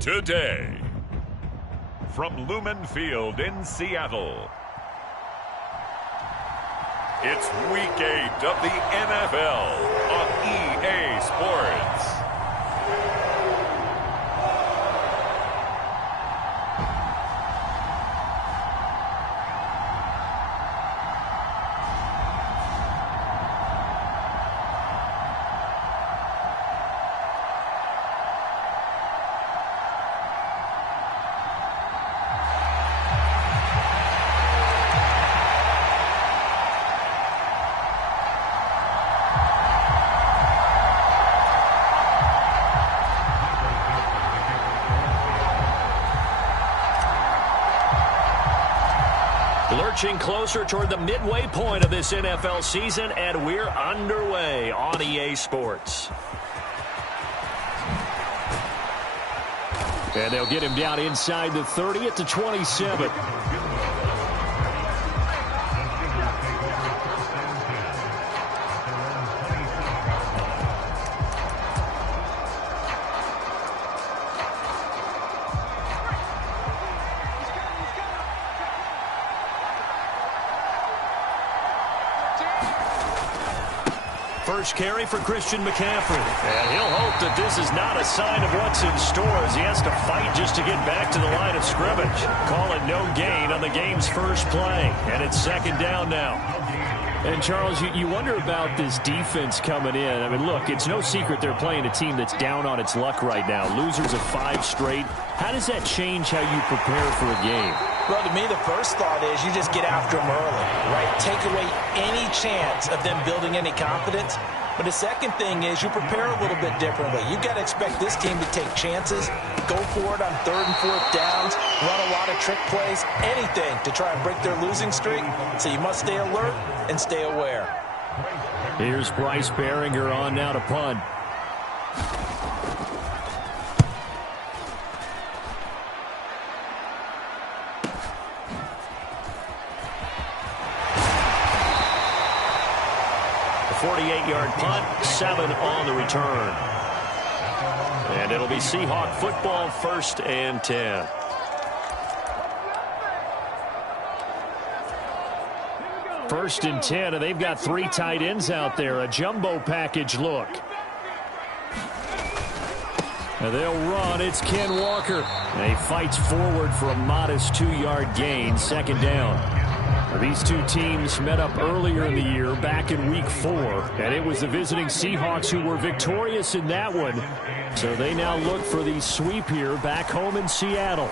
today. From Lumen Field in Seattle, it's Week 8 of the NFL on EA Sports. Lurching closer toward the midway point of this NFL season, and we're underway on EA Sports. And they'll get him down inside the 30 at the 27. First carry for Christian McCaffrey. And he'll hope that this is not a sign of what's in store as he has to fight just to get back to the line of scrimmage. Call it no gain on the game's first play. And it's second down now. And, Charles, you wonder about this defense coming in. I mean, look, it's no secret they're playing a team that's down on its luck right now. Losers of 5 straight. How does that change how you prepare for a game? Well, to me, the first thought is you just get after them early, right? Take away any chance of them building any confidence. But the second thing is you prepare a little bit differently. You've got to expect this team to take chances, go for it on 3rd and 4th downs, run a lot of trick plays, anything to try and break their losing streak. So you must stay alert and stay aware. Here's Bryce Baringer on now to punt. A 48-yard punt, 7 on the return. And it'll be Seahawk football, 1st and 10. First and 10, and they've got 3 tight ends out there. A jumbo package look. And they'll run. It's Ken Walker. And he fights forward for a modest 2-yard gain. Second down. These two teams met up earlier in the year, back in Week 4. And it was the visiting Seahawks who were victorious in that one. So they now look for the sweep here back home in Seattle.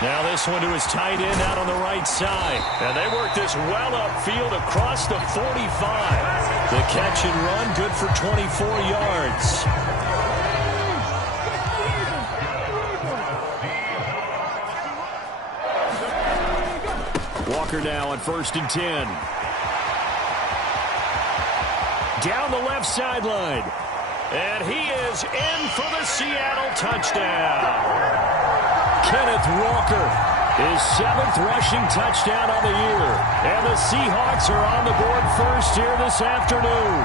Now this one to his tight end out on the right side. And they work this well upfield across the 45. The catch and run good for 24 yards. Walker now on 1st and 10. Down the left sideline. And he is in for the Seattle touchdown. Kenneth Walker, his 7th rushing touchdown on the year. And the Seahawks are on the board first here this afternoon.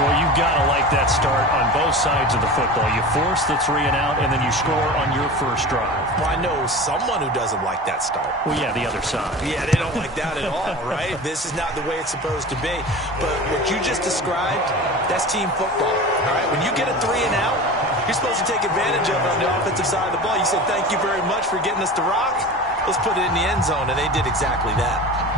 Well, you've got to like that start on both sides of the football. You force the 3 and out, and then you score on your first drive. Well, I know someone who doesn't like that start. Well, yeah, the other side. Yeah, they don't like that at all, right? This is not the way it's supposed to be. But what you just described, that's team football, all right? When you get a 3 and out, you're supposed to take advantage of it on the offensive side of the ball. You said, thank you very much for getting us to rock. Let's put it in the end zone, and they did exactly that.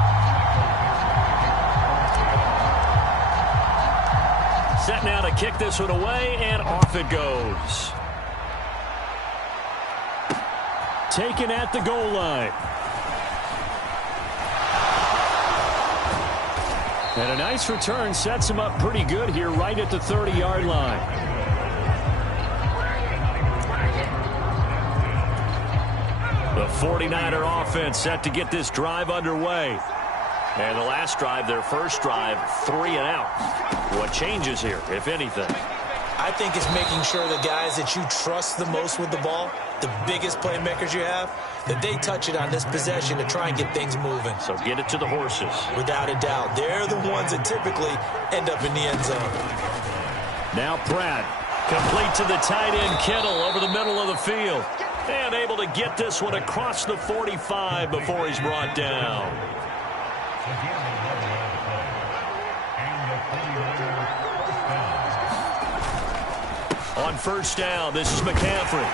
Set now to kick this one away, and off it goes. Taken at the goal line. And a nice return sets him up pretty good here right at the 30-yard line. The 49er offense set to get this drive underway. And the last drive, their first drive, 3 and out. What changes here, if anything? I think it's making sure the guys that you trust the most with the ball, the biggest playmakers you have, that they touch it on this possession to try and get things moving. So get it to the horses. Without a doubt. They're the ones that typically end up in the end zone. Now Pratt. Complete to the tight end, Kittle, over the middle of the field. And able to get this one across the 45 before he's brought down. On first down, this is McCaffrey.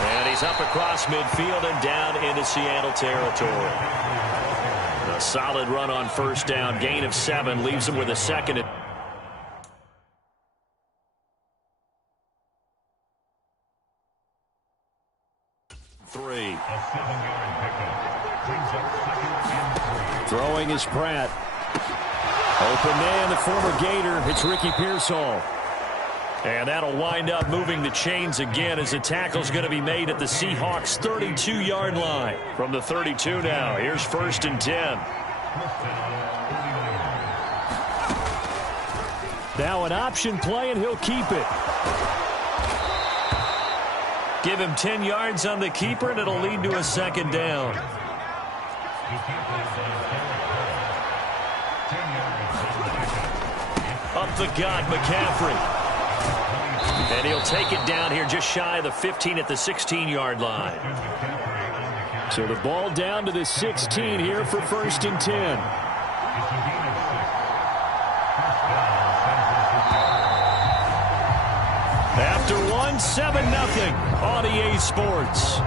And he's up across midfield and down into Seattle territory. A solid run on first down. Gain of 7 leaves him with a second. Throwing is Pratt. Open man, the former Gator. It's Ricky Pearsall. And that'll wind up moving the chains again as the tackle's going to be made at the Seahawks' 32-yard line. From the 32 now, here's 1st and 10. Now an option play, and he'll keep it. Give him 10 yards on the keeper, and it'll lead to a 2nd down. Up the gut, McCaffrey. And he'll take it down here just shy of the 15 at the 16-yard line. So the ball down to the 16 here for 1st and 10. After 1, 7-0 on EA Sports.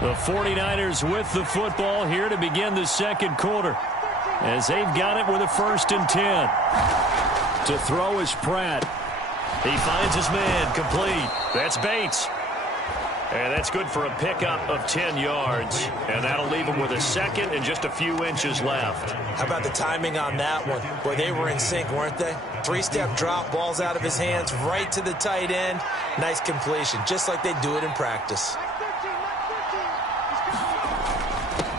The 49ers with the football here to begin the 2nd quarter, as they've got it with a 1st and 10. To throw is Pratt. He finds his man, complete. That's Bates. And that's good for a pickup of 10 yards. And that'll leave him with a 2nd and just a few inches left. How about the timing on that one? Boy, they were in sync, weren't they? 3-step drop, ball's out of his hands, right to the tight end. Nice completion, just like they do it in practice.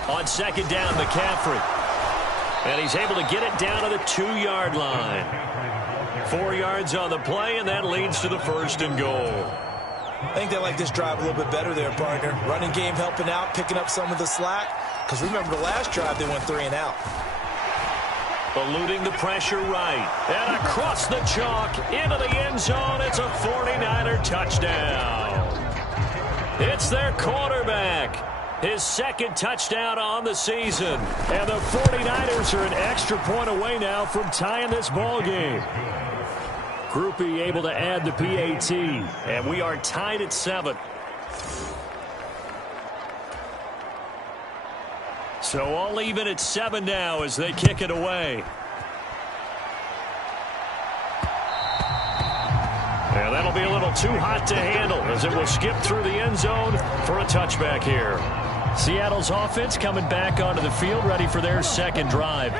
On 2nd down, McCaffrey. And he's able to get it down to the 2-yard line. 4 yards on the play, and that leads to the 1st and goal. I think they like this drive a little bit better there, partner. Running game helping out, picking up some of the slack. Because remember, the last drive, they went 3 and out. Eluding the pressure right. And across the chalk, into the end zone. It's a 49er touchdown. It's their quarterback. His 2nd touchdown on the season. And the 49ers are an extra point away now from tying this ball game. Groupie able to add the PAT. And we are tied at 7. So all even at 7 now as they kick it away. And that'll be a little too hot to handle as it will skip through the end zone for a touchback here. Seattle's offense coming back onto the field, ready for their 2nd drive.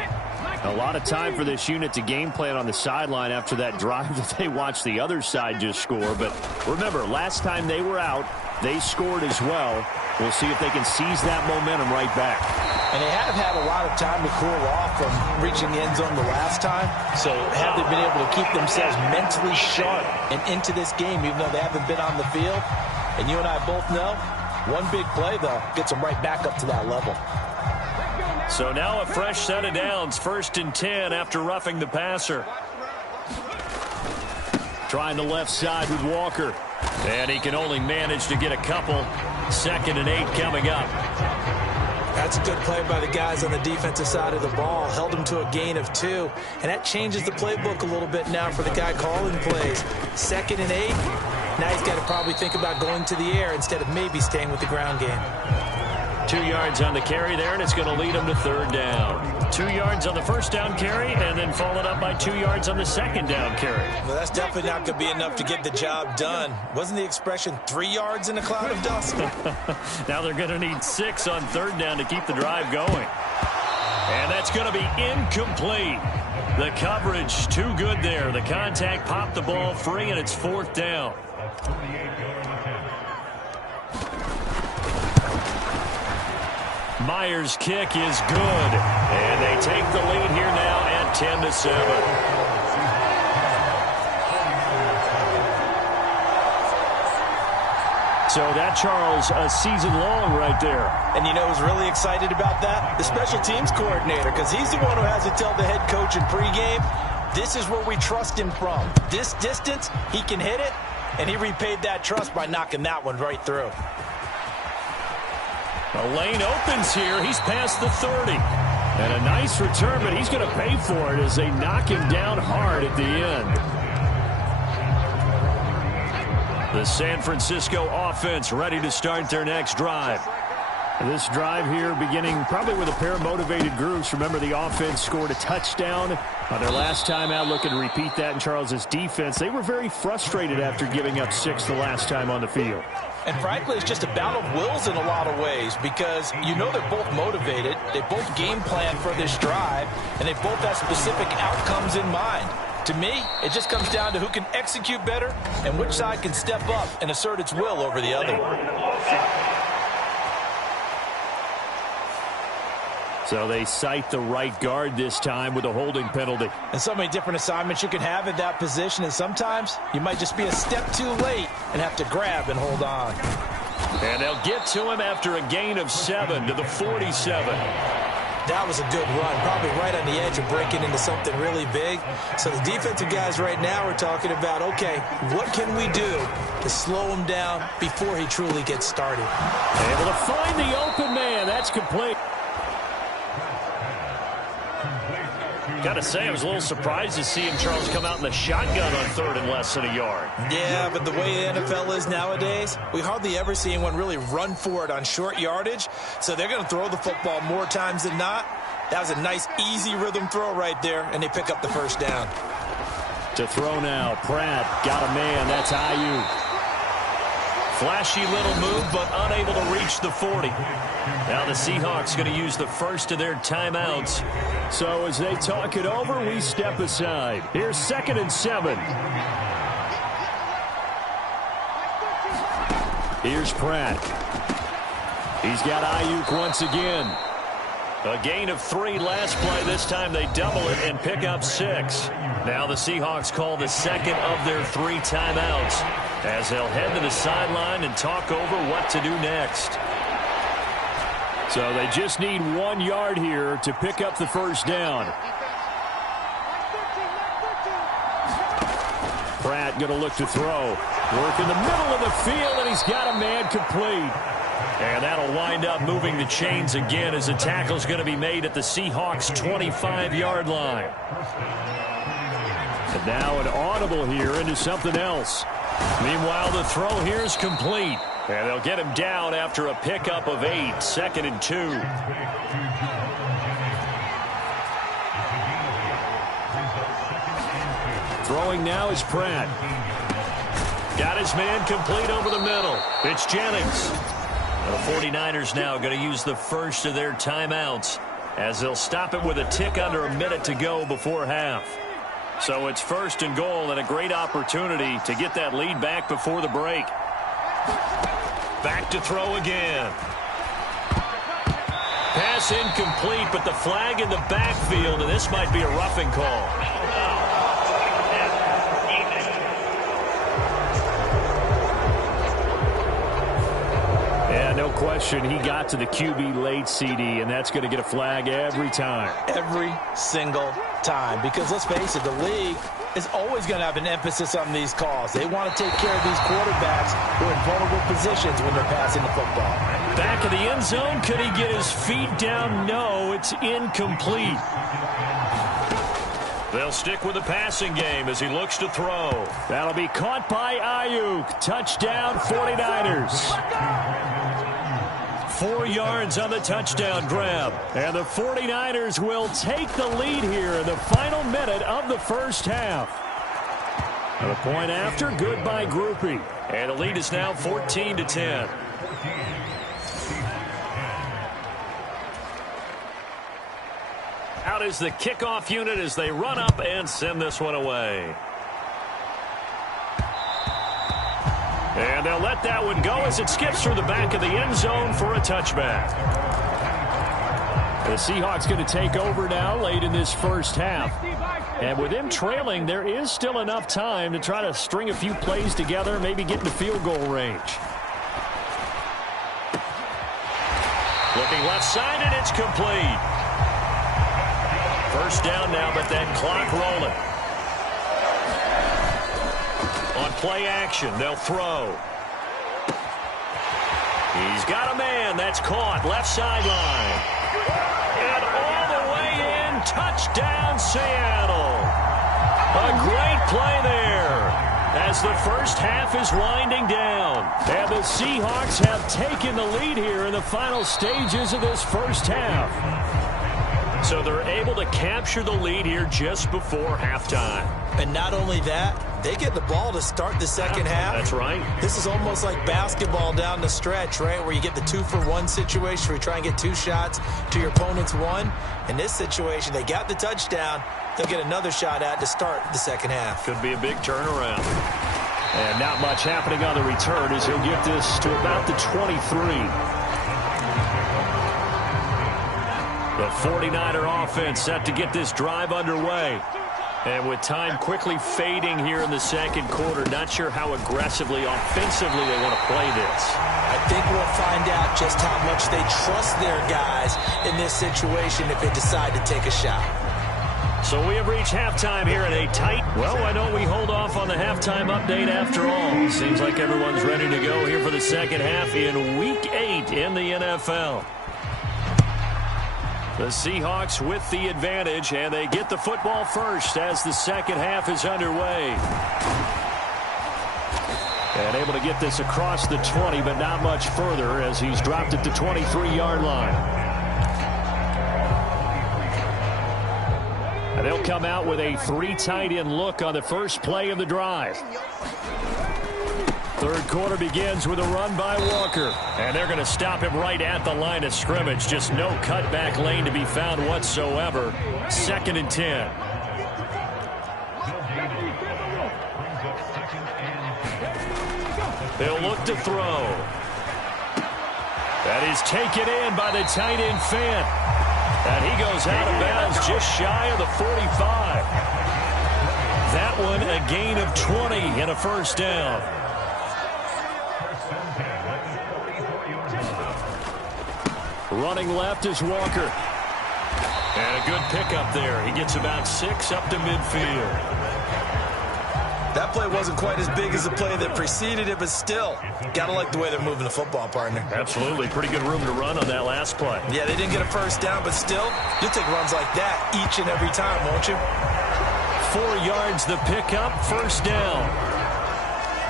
A lot of time for this unit to game plan on the sideline after that drive that they watched the other side just score. But remember, last time they were out, they scored as well. We'll see if they can seize that momentum right back. And they have had a lot of time to cool off from reaching the end zone the last time. So have they been able to keep themselves mentally sharp and into this game, even though they haven't been on the field? And you and I both know, one big play, though, gets them right back up to that level. So now a fresh set of downs, 1st and 10 after roughing the passer. Trying the left side with Walker. And he can only manage to get a couple. 2nd and 8 coming up. That's a good play by the guys on the defensive side of the ball. Held them to a gain of 2. And that changes the playbook a little bit now for the guy calling plays. 2nd and 8. Now he's got to probably think about going to the air instead of maybe staying with the ground game. 2 yards on the carry there, and it's going to lead him to 3rd down. 2 yards on the 1st down carry, and then followed up by 2 yards on the 2nd down carry. Well, that's definitely not going to be enough to get the job done. Wasn't the expression 3 yards in a cloud of dust? Now they're going to need 6 on 3rd down to keep the drive going. And that's going to be incomplete. The coverage too good there. The contact popped the ball free, and it's 4th down. Myers' kick is good. And they take the lead here now at 10-7. So that, Charles, a season long right there. And you know who's really excited about that? The special teams coordinator, because he's the one who has to tell the head coach in pregame, This is where we trust him from. This distance, he can hit it, and he repaid that trust by knocking that one right through. The lane opens here. He's past the 30. And a nice return, but he's going to pay for it as they knock him down hard at the end. The San Francisco offense ready to start their next drive. This drive here beginning probably with a pair of motivated groups. Remember, the offense scored a touchdown on their last time out, looking to repeat that in Charles's defense. They were very frustrated after giving up 6 the last time on the field. And frankly, it's just a battle of wills in a lot of ways because you know they're both motivated. They both game plan for this drive, and they both have specific outcomes in mind. To me, it just comes down to who can execute better and which side can step up and assert its will over the other. So they cite the right guard this time with a holding penalty. And so many different assignments you can have at that position, and sometimes you might just be a step too late and have to grab and hold on. And they'll get to him after a gain of 7 to the 47. That was a good run, probably right on the edge of breaking into something really big. So the defensive guys right now are talking about, okay, what can we do to slow him down before he truly gets started? Able to find the open man. That's complete. Got to say, I was a little surprised to see him, Charles, come out in the shotgun on 3rd and less than a yard. Yeah, but the way the NFL is nowadays, we hardly ever see anyone really run for it on short yardage. So they're going to throw the football more times than not. That was a nice, easy rhythm throw right there, and they pick up the first down. To throw now, Pratt got a man. That's Ayuk. Flashy little move, but unable to reach the 40. Now the Seahawks going to use the first of their timeouts. So as they talk it over, we step aside. Here's 2nd and 7. Here's Pratt. He's got Ayuk once again. A gain of 3 last play. This time they double it and pick up 6. Now the Seahawks call the second of their 3 timeouts as they'll head to the sideline and talk over what to do next. So they just need 1 yard here to pick up the first down. Pratt going to look to throw. Work in the middle of the field, and he's got a man complete. And that'll wind up moving the chains again as the tackle's going to be made at the Seahawks' 25-yard line. And now an audible here into something else. Meanwhile, the throw here is complete. And they'll get him down after a pickup of 8, 2nd and 2. Throwing now is Pratt. Got his man complete over the middle. It's Jennings. The 49ers now going to use the first of their timeouts as they'll stop it with a tick under a minute to go before half. So it's 1st and goal and a great opportunity to get that lead back before the break. Back to throw again. Pass incomplete, but the flag in the backfield, and this might be a roughing call. Yeah, no question. He got to the QB late, CD, and that's going to get a flag every time. Every single time. Because let's face it, the league is always going to have an emphasis on these calls. They want to take care of these quarterbacks who are in vulnerable positions when they're passing the football. Back of the end zone. Could he get his feet down? No, it's incomplete. They'll stick with the passing game as he looks to throw. That'll be caught by Ayuk. Touchdown, 49ers. 4 yards on the touchdown grab. And the 49ers will take the lead here in the final minute of the first half. And a point after, good by Groupie. And the lead is now 14-10. Out is the kickoff unit as they run up and send this one away. And they'll let that one go as it skips through the back of the end zone for a touchback. The Seahawks going to take over now late in this first half. And with them trailing, there is still enough time to try to string a few plays together, maybe get into field goal range. Looking left side, and it's complete. First down now, but that clock rolling. play action. They'll throw. He's got a man. That's caught. Left sideline. And all the way in. Touchdown, Seattle. A great play there as the first half is winding down. And the Seahawks have taken the lead here in the final stages of this first half. So they're able to capture the lead here just before halftime. And not only that, they get the ball to start the second half. That's right. This is almost like basketball down the stretch, right, where you get the 2-for-1 situation where you try and get 2 shots to your opponent's 1. In this situation, they got the touchdown. They'll get another shot at to start the second half. Could be a big turnaround. And not much happening on the return as he'll get this to about the 23. The 49er offense set to get this drive underway. And with time quickly fading here in the second quarter, not sure how aggressively, offensively they want to play this. I think we'll find out just how much they trust their guys in this situation if they decide to take a shot. So we have reached halftime here in a tight. Well, why don't we hold off on the halftime update after all? Seems like everyone's ready to go here for the second half in Week 8 in the NFL. The Seahawks with the advantage, and they get the football first as the second half is underway. And able to get this across the 20, but not much further as he's dropped at the 23-yard line. And they'll come out with a 3 tight end look on the first play of the drive. Third quarter begins with a run by Walker. And they're going to stop him right at the line of scrimmage. Just no cutback lane to be found whatsoever. 2nd and 10. They'll look to throw. That is taken in by the tight end Fant. And he goes out of bounds just shy of the 45. That one a gain of 20 and a first down. Running left is Walker. And a good pickup there. He gets about 6 up to midfield. That play wasn't quite as big as the play that preceded it, but still, got to like the way they're moving the football, partner. Absolutely. Pretty good room to run on that last play. Yeah, they didn't get a first down, but still, you'll take runs like that each and every time, won't you? 4 yards the pickup, first down.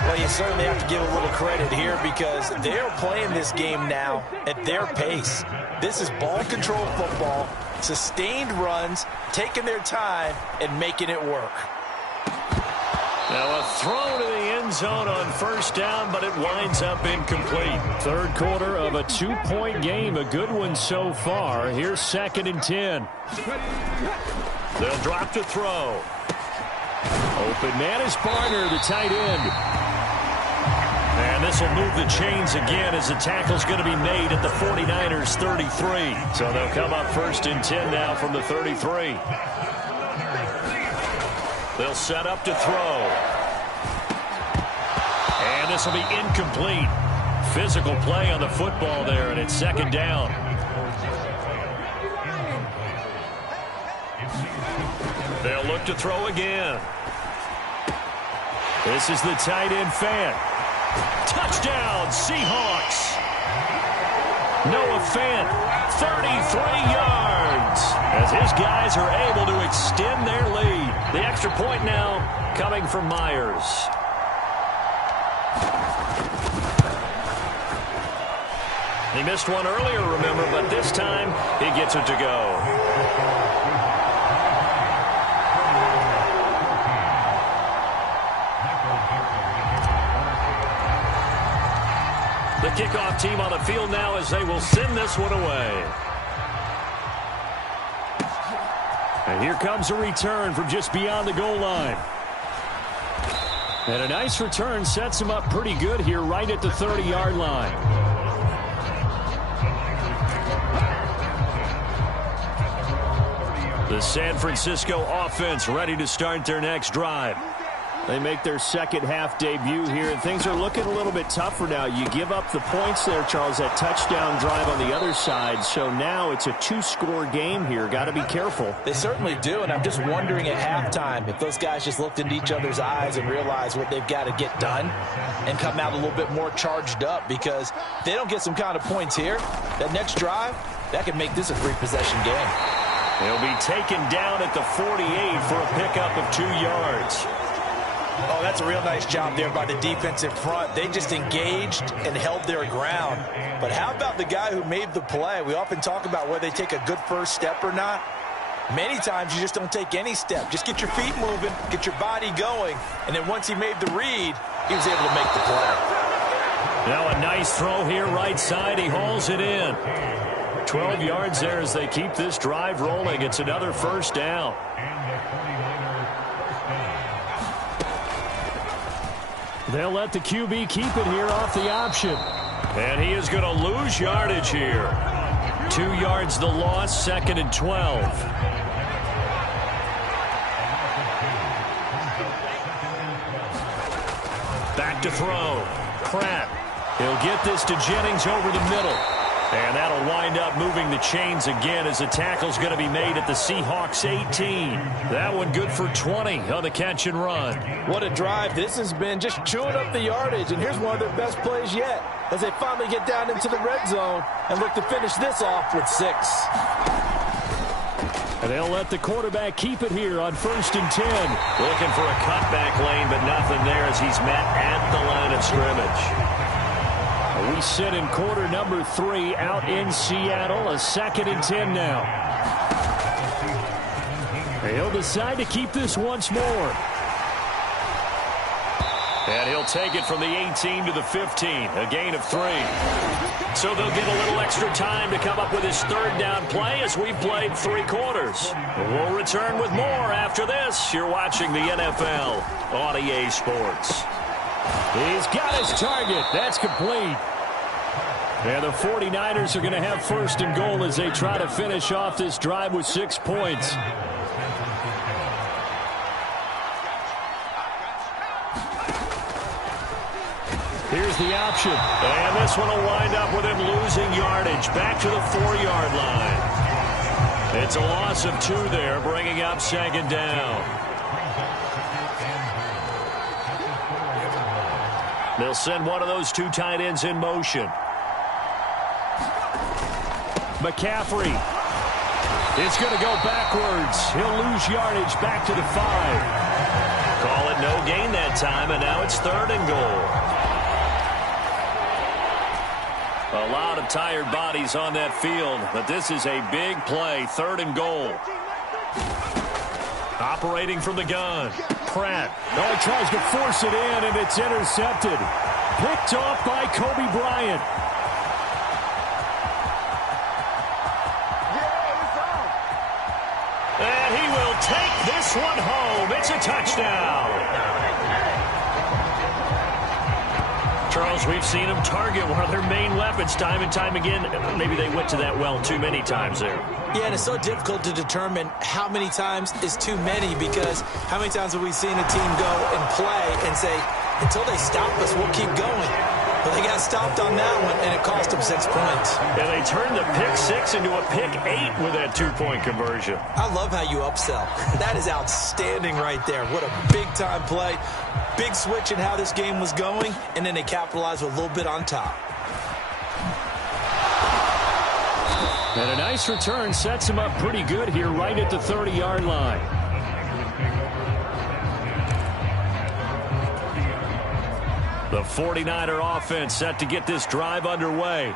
Well, you certainly have to give a little credit here because they're playing this game now at their pace. This is ball control football, sustained runs, taking their time, and making it work. Now a throw to the end zone on first down, but it winds up incomplete. Third quarter of a 2-point game, a good one so far. Here's 2nd and 10. They'll drop to throw. Open man is Barner, the tight end. And this will move the chains again as the tackle's going to be made at the 49ers 33. So they'll come up 1st and 10 now from the 33. They'll set up to throw. And this will be incomplete. Physical play on the football there, and it's 2nd down. They'll look to throw again. This is the tight end Fant. Touchdown, Seahawks. Noah Fant, 33 yards. As his guys are able to extend their lead. The extra point now coming from Myers. He missed one earlier, remember, but this time he gets it to go. The kickoff team on the field now as they will send this one away. And here comes a return from just beyond the goal line. And a nice return sets him up pretty good here right at the 30-yard line. The San Francisco offense ready to start their next drive. They make their second half debut here, and things are looking a little bit tougher now. You give up the points there, Charles, that touchdown drive on the other side. So now it's a 2-score game here. Got to be careful. They certainly do, and I'm just wondering at halftime if those guys just looked into each other's eyes and realized what they've got to get done and come out a little bit more charged up, because if they don't get some kind of points here, that next drive, that could make this a 3-possession game. He'll be taken down at the 48 for a pickup of 2 yards. Oh, that's a real nice job there by the defensive front. They just engaged and held their ground. But how about the guy who made the play? We often talk about whether they take a good first step or not. Many times you just don't take any step. Just get your feet moving, get your body going, and then once he made the read, he was able to make the play. Now a nice throw here right side. He hauls it in. 12 yards there as they keep this drive rolling. It's another first down. They'll let the QB keep it here off the option. And he is going to lose yardage here. 2 yards the loss, 2nd and 12. Back to throw. Pratt. He'll get this to Jennings over the middle. And that'll wind up moving the chains again as the tackle's going to be made at the Seahawks 18. That one good for 20 on the catch and run. What a drive this has been, just chewing up the yardage. And here's one of their best plays yet as they finally get down into the red zone and look to finish this off with 6. And they'll let the quarterback keep it here on 1st and 10. Looking for a cutback lane, but nothing there as he's met at the line of scrimmage. We sit in quarter number 3 out in Seattle. A 2nd and 10 now. He'll decide to keep this once more. And he'll take it from the 18 to the 15. A gain of 3. So they'll get a little extra time to come up with his 3rd down play as we've played 3 quarters. We'll return with more after this. You're watching the NFL on EA Sports. He's got his target. That's complete. And the 49ers are going to have 1st and goal as they try to finish off this drive with 6 points. Here's the option. And this one will wind up with him losing yardage. Back to the 4-yard line. It's a loss of 2 there, bringing up 2nd down. They'll send one of those 2 tight ends in motion. McCaffrey is going to go backwards. He'll lose yardage back to the 5. Call it no gain that time, and now it's 3rd and goal. A lot of tired bodies on that field, but this is a big play. 3rd and goal. Operating from the gun. Pratt. Oh, he tries to force it in, and it's intercepted. Picked off by Kobe Bryant. And he will take this one home. It's a touchdown. Charles, we've seen him target one of their main weapons time and time again. Maybe they went to that well too many times there. Yeah, and it's so difficult to determine how many times is too many, because how many times have we seen a team go and play and say, until they stop us, we'll keep going. But they got stopped on that one, and it cost them 6 points. And they turned the pick 6 into a pick 8 with that 2-point conversion. I love how you upsell. That is outstanding right there. What a big-time play. Big switch in how this game was going, and then they capitalized with a little bit on top. And a nice return sets him up pretty good here right at the 30-yard line. The 49er offense set to get this drive underway.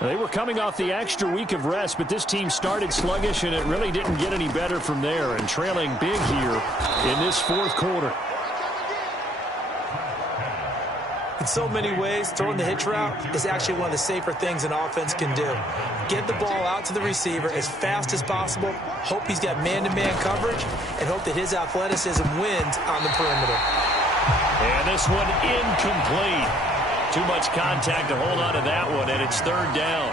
They were coming off the extra week of rest, but this team started sluggish, and it really didn't get any better from there, and trailing big here in this 4th quarter. In so many ways, throwing the hitch route is actually one of the safer things an offense can do. Get the ball out to the receiver as fast as possible, hope he's got man-to-man coverage, and hope that his athleticism wins on the perimeter. And this one incomplete. Too much contact to hold on to that one, and it's 3rd down.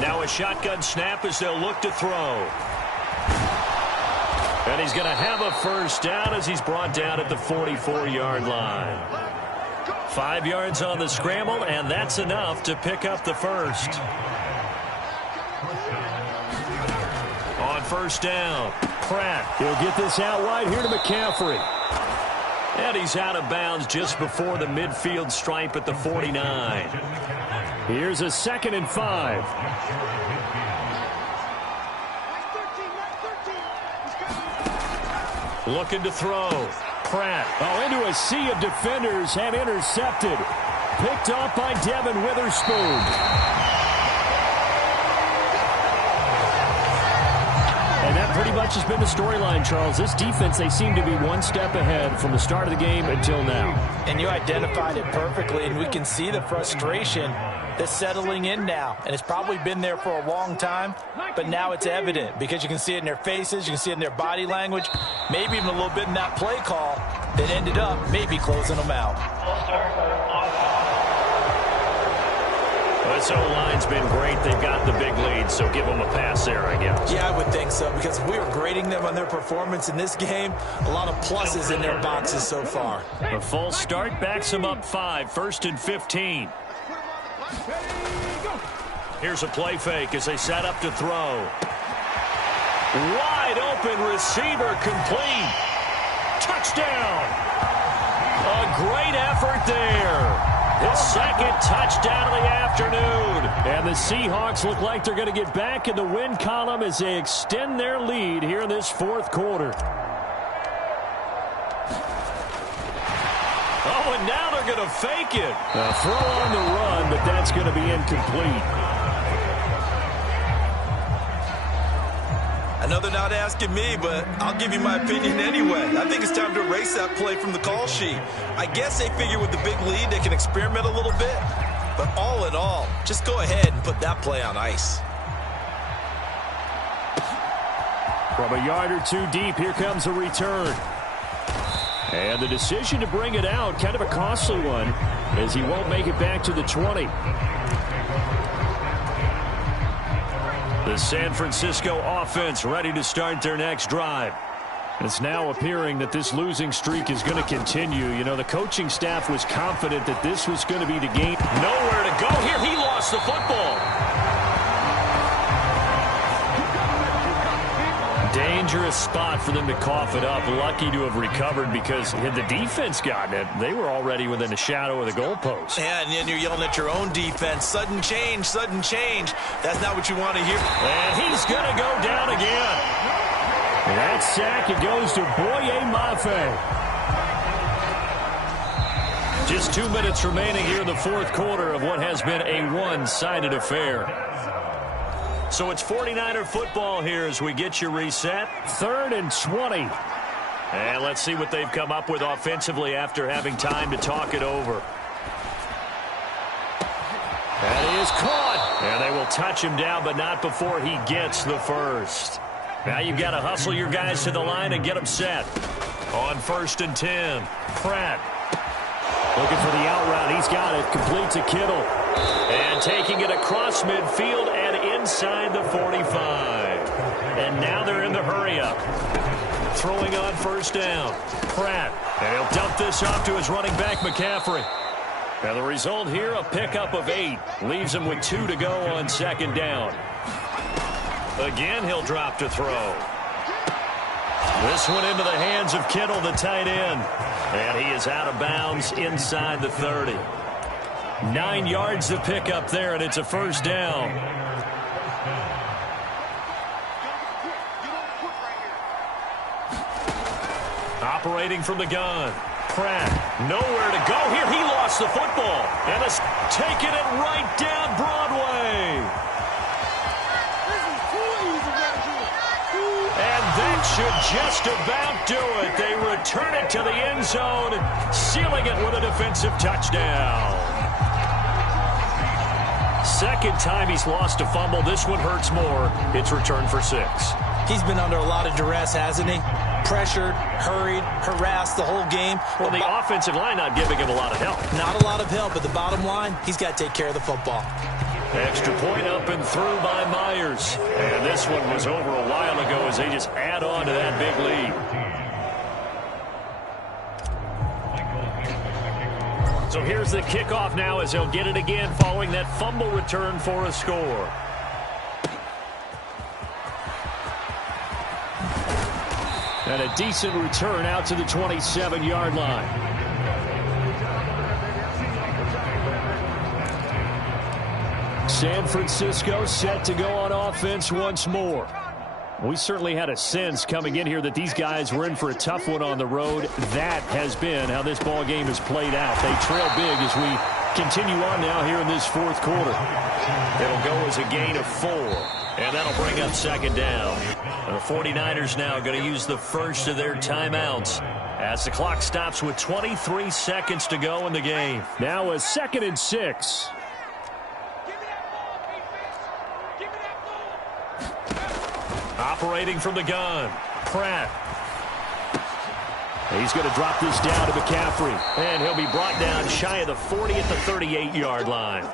Now a shotgun snap as they'll look to throw. And he's going to have a first down as he's brought down at the 44-yard line. 5 yards on the scramble, and that's enough to pick up the first. On first down, Pratt. He'll get this out wide here to McCaffrey. And he's out of bounds just before the midfield stripe at the 49. Here's a 2nd and 5. Looking to throw. Pratt. Oh, into a sea of defenders and intercepted. Picked off by Devin Witherspoon. And that pretty much has been the storyline, Charles. This defense, they seem to be one step ahead from the start of the game until now. And you identified it perfectly, and we can see the frustration that's settling in now. And it's probably been there for a long time, but now it's evident because you can see it in their faces, you can see it in their body language, maybe even a little bit in that play call that ended up maybe closing them out. This O-line's been great. They've got the big lead, so give them a pass there, I guess. Yeah, I would think so, because if we were grading them on their performance in this game, a lot of pluses in their boxes so far. The full start backs them up 5, 1st and 15. Here's a play fake as they set up to throw. Wide open receiver complete. Touchdown. A great effort there. His 2nd touchdown of the afternoon. And the Seahawks look like they're going to get back in the win column as they extend their lead here in this 4th quarter. Oh, and now they're going to fake it. A throw on the run, but that's going to be incomplete. I know they're not asking me, but I'll give you my opinion anyway. I think it's time to erase that play from the call sheet. I guess they figure with the big lead they can experiment a little bit. But all in all, just go ahead and put that play on ice. From a yard or 2 deep, here comes a return. And the decision to bring it out, kind of a costly one, as he won't make it back to the 20. The San Francisco offense ready to start their next drive. It's now appearing that this losing streak is going to continue. You know, the coaching staff was confident that this was going to be the game. Nowhere to go here. He lost the football. Dangerous spot for them to cough it up. Lucky to have recovered because had the defense gotten it, they were already within the shadow of the goalpost. Yeah, and then you're yelling at your own defense. Sudden change, sudden change. That's not what you want to hear. And he's going to go down again. That sack, it goes to Boye Mafe. Just 2 minutes remaining here in the 4th quarter of what has been a one-sided affair. So it's 49er football here as we get you reset. 3rd and 20. And let's see what they've come up with offensively after having time to talk it over. That is caught. And they will touch him down, but not before he gets the first. Now you've got to hustle your guys to the line and get them set. On 1st and 10, Pratt. Looking for the out route. He's got it. Complete to Kittle. And taking it across midfield and inside the 45. And now they're in the hurry-up. Throwing on 1st down. Pratt. And he'll dump this off to his running back, McCaffrey. Now the result here, a pickup of 8. Leaves him with 2 to go on 2nd down. Again, he'll drop to throw. This one into the hands of Kittle, the tight end. And he is out of bounds inside the 30. 9 yards to pick up there, and it's a 1st down. Operating from the gun. Pratt, nowhere to go here. He lost the football. And it's taking it right down Broadway. And that should just about do it. They return it to the end zone, sealing it with a defensive touchdown. 2nd time he's lost a fumble. This one hurts more. It's returned for 6. He's been under a lot of duress, hasn't he? Pressured, hurried, harassed the whole game. Well, the offensive line not giving him a lot of help. Not a lot of help, but the bottom line, he's got to take care of the football. Extra point up and through by Myers. 49ers. And this one was over a while ago as they just add on to that big lead. So here's the kickoff now as they'll get it again following that fumble return for a score. And a decent return out to the 27-yard line. San Francisco set to go on offense once more. We certainly had a sense coming in here that these guys were in for a tough one on the road. That has been how this ball game has played out. They trail big as we continue on now here in this fourth quarter. It'll go as a gain of 4, and that'll bring up second down. The 49ers now going to use the first of their timeouts as the clock stops with 23 seconds to go in the game. Now a 2nd and 6. Operating from the gun, Pratt. He's going to drop this down to McCaffrey. And he'll be brought down shy of the 40 at the 38-yard line.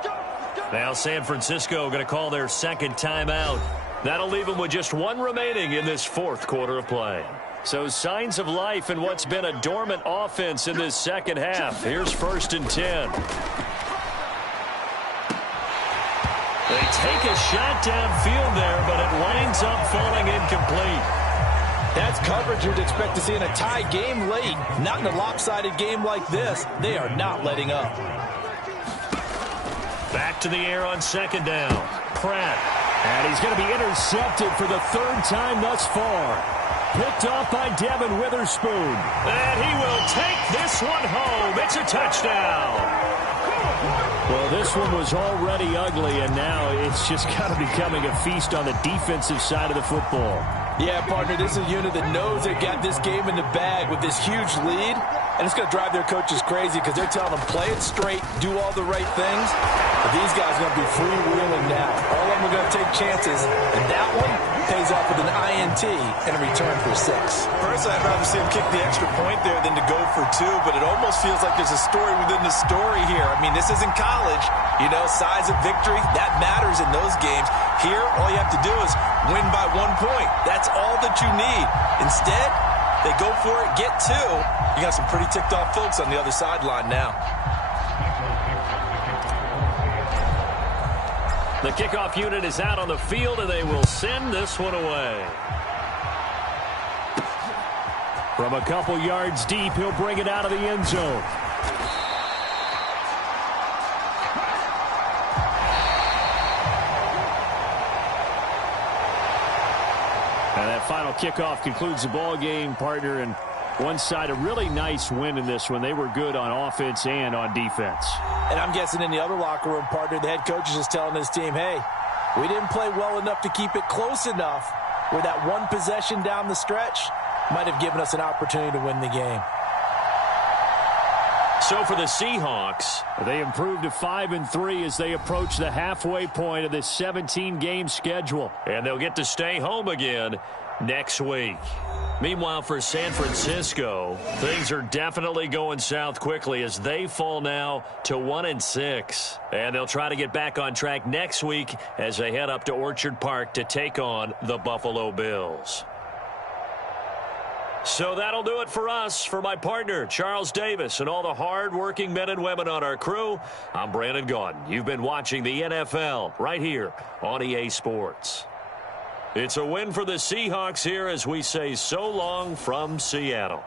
Now San Francisco going to call their second timeout. That'll leave them with just 1 remaining in this fourth quarter of play. So signs of life in what's been a dormant offense in this second half. Here's 1st and 10. They take a shot downfield there, but it winds up falling incomplete. That's coverage you'd expect to see in a tie game late. Not in a lopsided game like this. They are not letting up. Back to the air on second down. Pratt. And he's going to be intercepted for the 3rd time thus far. Picked off by Devin Witherspoon. And he will take this one home. It's a touchdown. Well, this one was already ugly, and now it's just kind of becoming a feast on the defensive side of the football. Yeah, partner, this is a unit that knows they got this game in the bag with this huge lead, and it's going to drive their coaches crazy because they're telling them play it straight, do all the right things, but these guys are going to be freewheeling now. All of them are going to take chances, and that one pays off with an INT and a return for 6. Personally, I'd rather see him kick the extra point there than to go for 2, but it almost feels like there's a story within the story here. I mean, this isn't college. You know, size of victory, that matters in those games. Here, all you have to do is win by 1 point. That's all that you need. Instead, they go for it, get 2. You got some pretty ticked off folks on the other sideline now. The kickoff unit is out on the field, and they will send this one away. From a couple yards deep, he'll bring it out of the end zone. And that final kickoff concludes the ball game, partner. And one side, a really nice win in this one. They were good on offense and on defense. And I'm guessing in the other locker room, partner, the head coach is just telling his team, hey, we didn't play well enough to keep it close enough where that one possession down the stretch might have given us an opportunity to win the game. So for the Seahawks, they improved to 5-3 as they approach the halfway point of this 17-game schedule. And they'll get to stay home again next week. Meanwhile, for San Francisco, things are definitely going south quickly as they fall now to 1-6. And they'll try to get back on track next week as they head up to Orchard Park to take on the Buffalo Bills. So that'll do it for us. For my partner, Charles Davis, and all the hard-working men and women on our crew, I'm Brandon Gaudin. You've been watching the NFL right here on EA Sports. It's a win for the Seahawks here as we say so long from Seattle.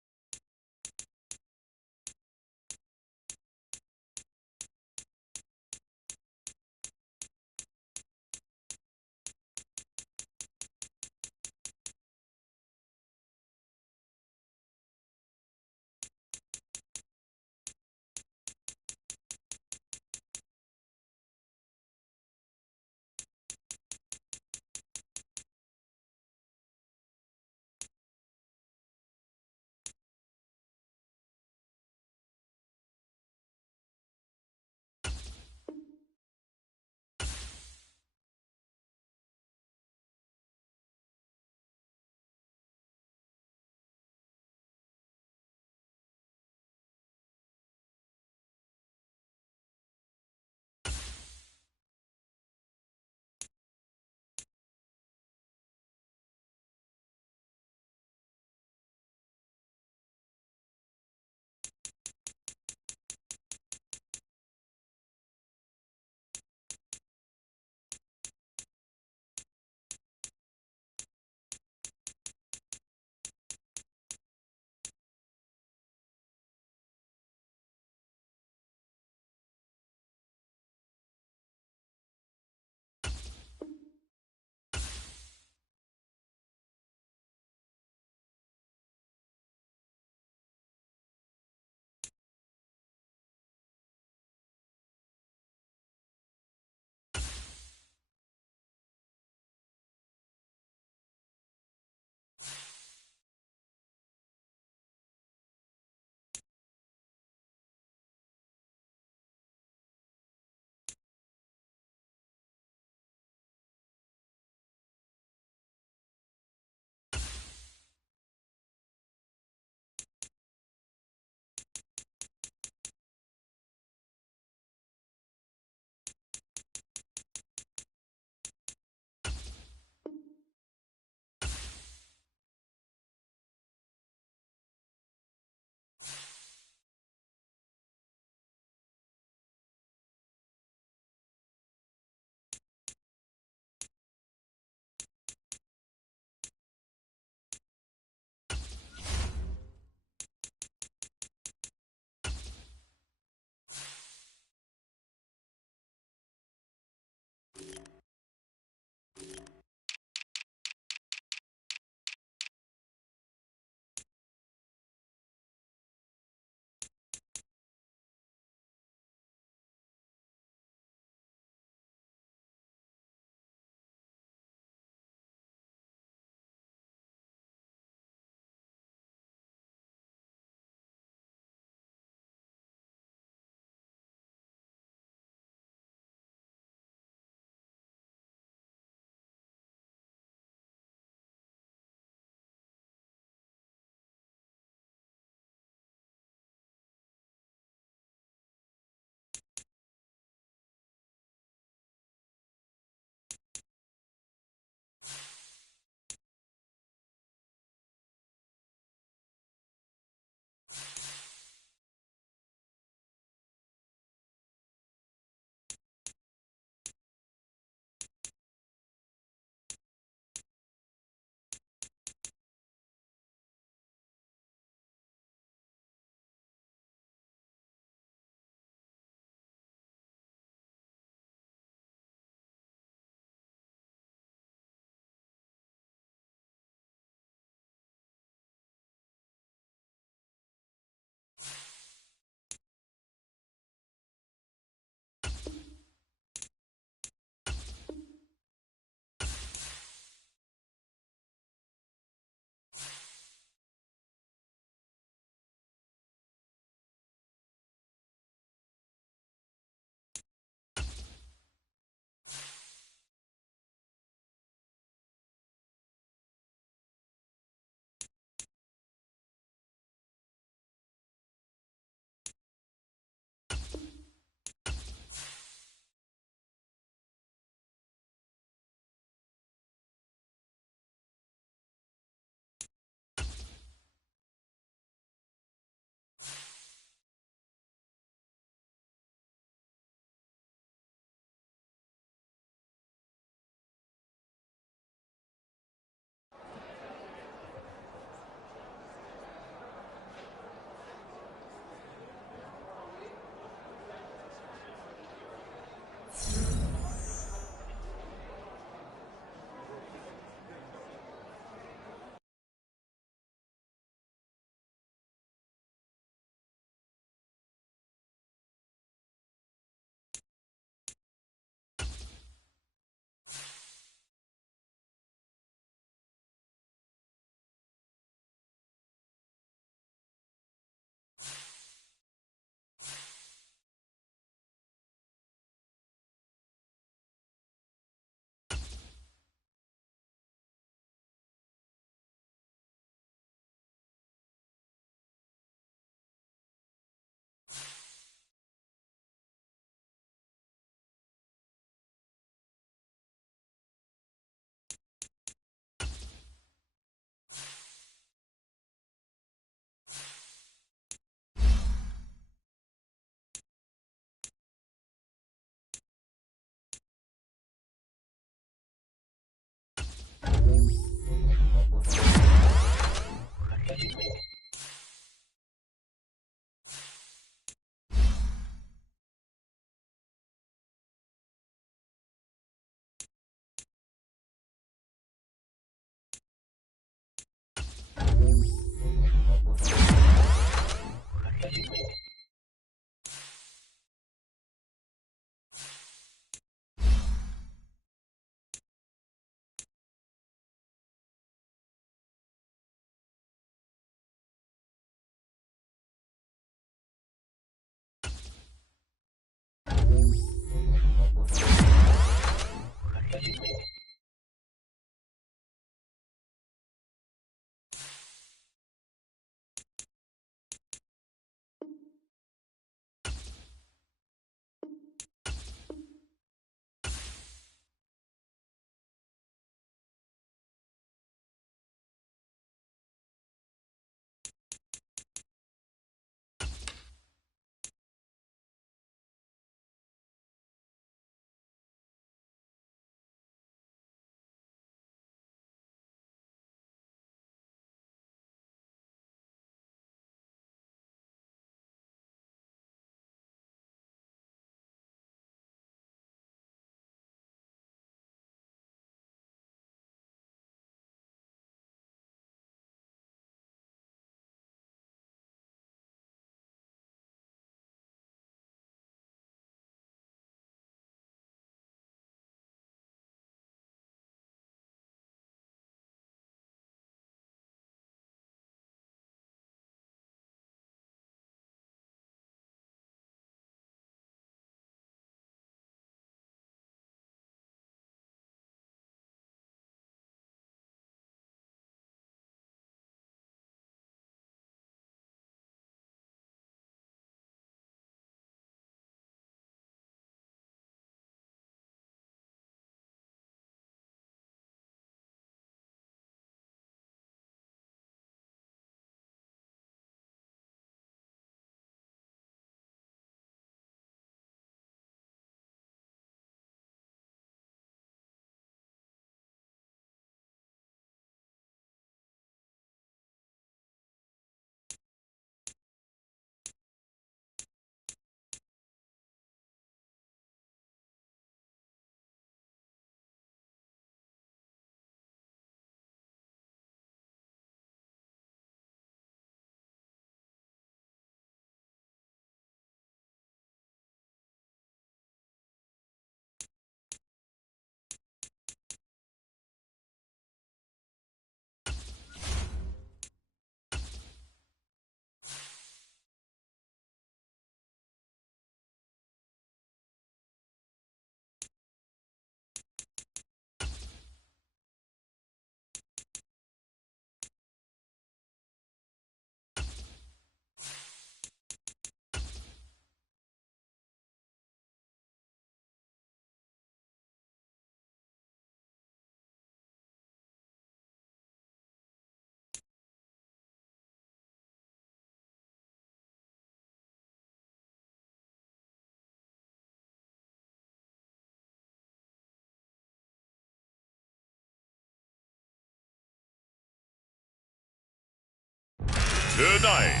Tonight,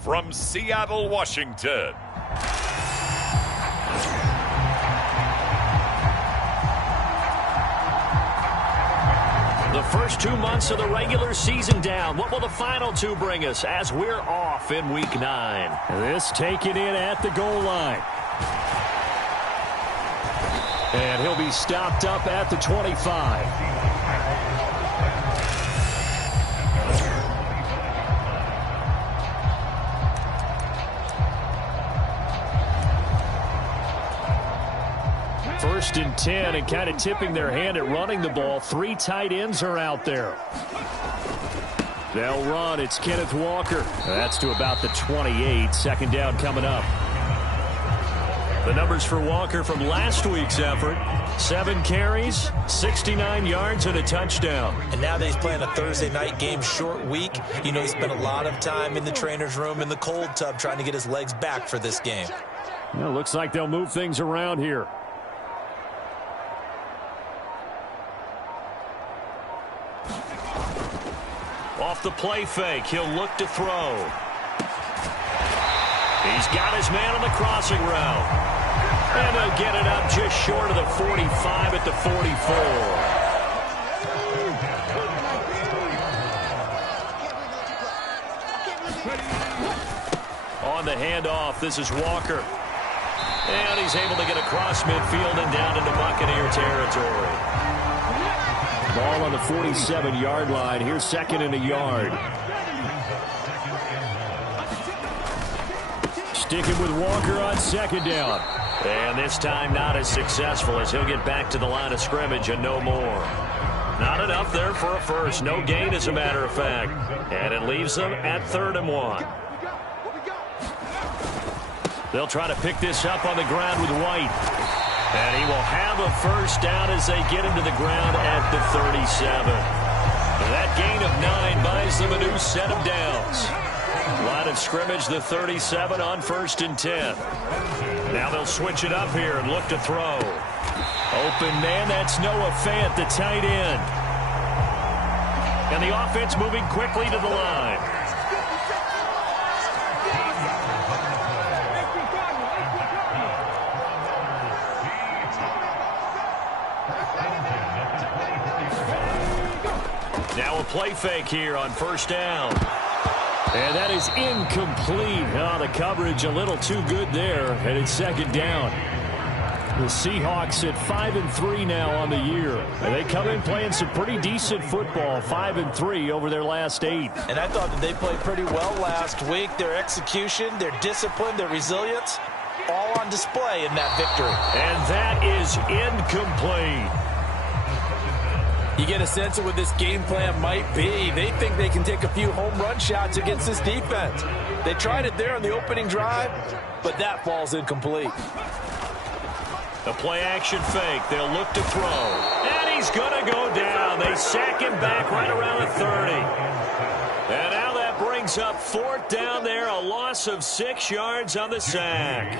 from Seattle, Washington, the first 2 months of the regular season down. What will the final two bring us as we're off in Week 9? This taken in at the goal line. And he'll be stopped up at the 25. First and 10, and kind of tipping their hand at running the ball. 3 tight ends are out there. They'll run. It's Kenneth Walker. That's to about the 28. Second down coming up. The numbers for Walker from last week's effort: 7 carries, 69 yards, and a touchdown. And now that he's playing a Thursday night game, short week, you know he spent a lot of time in the trainer's room in the cold tub trying to get his legs back for this game. Well, looks like they'll move things around here. Off the play fake, he'll look to throw. He's got his man on the crossing route. And he'll get it up just short of the 45 at the 44. On the handoff, this is Walker. And he's able to get across midfield and down into Buccaneer territory. Ball on the 47-yard line. Here's second and a yard. Sticking with Walker on second down. And this time not as successful as he'll get back to the line of scrimmage and no more. Not enough there for a first. No gain, as a matter of fact. And it leaves them at 3rd and 1. They'll try to pick this up on the ground with White. And he will have a first down as they get him to the ground at the 37. That gain of 9 buys them a new set of downs. Line of scrimmage, the 37 on 1st and 10. Now they'll switch it up here and look to throw. Open man, that's Noah Fant, the tight end. And the offense moving quickly to the line. Now a play fake here on 1st down. And that is incomplete. Oh, the coverage a little too good there. And it's 2nd down. The Seahawks at 5-3 now on the year. And they come in playing some pretty decent football. 5-3 over their last 8. And I thought that they played pretty well last week. Their execution, their discipline, their resilience, all on display in that victory. And that is incomplete. You get a sense of what this game plan might be. They think they can take a few home run shots against this defense. They tried it there on the opening drive, but that falls incomplete. The play action fake. They'll look to throw. And he's going to go down. They sack him back right around the 30. And now that brings up 4th down there. A loss of 6 yards on the sack.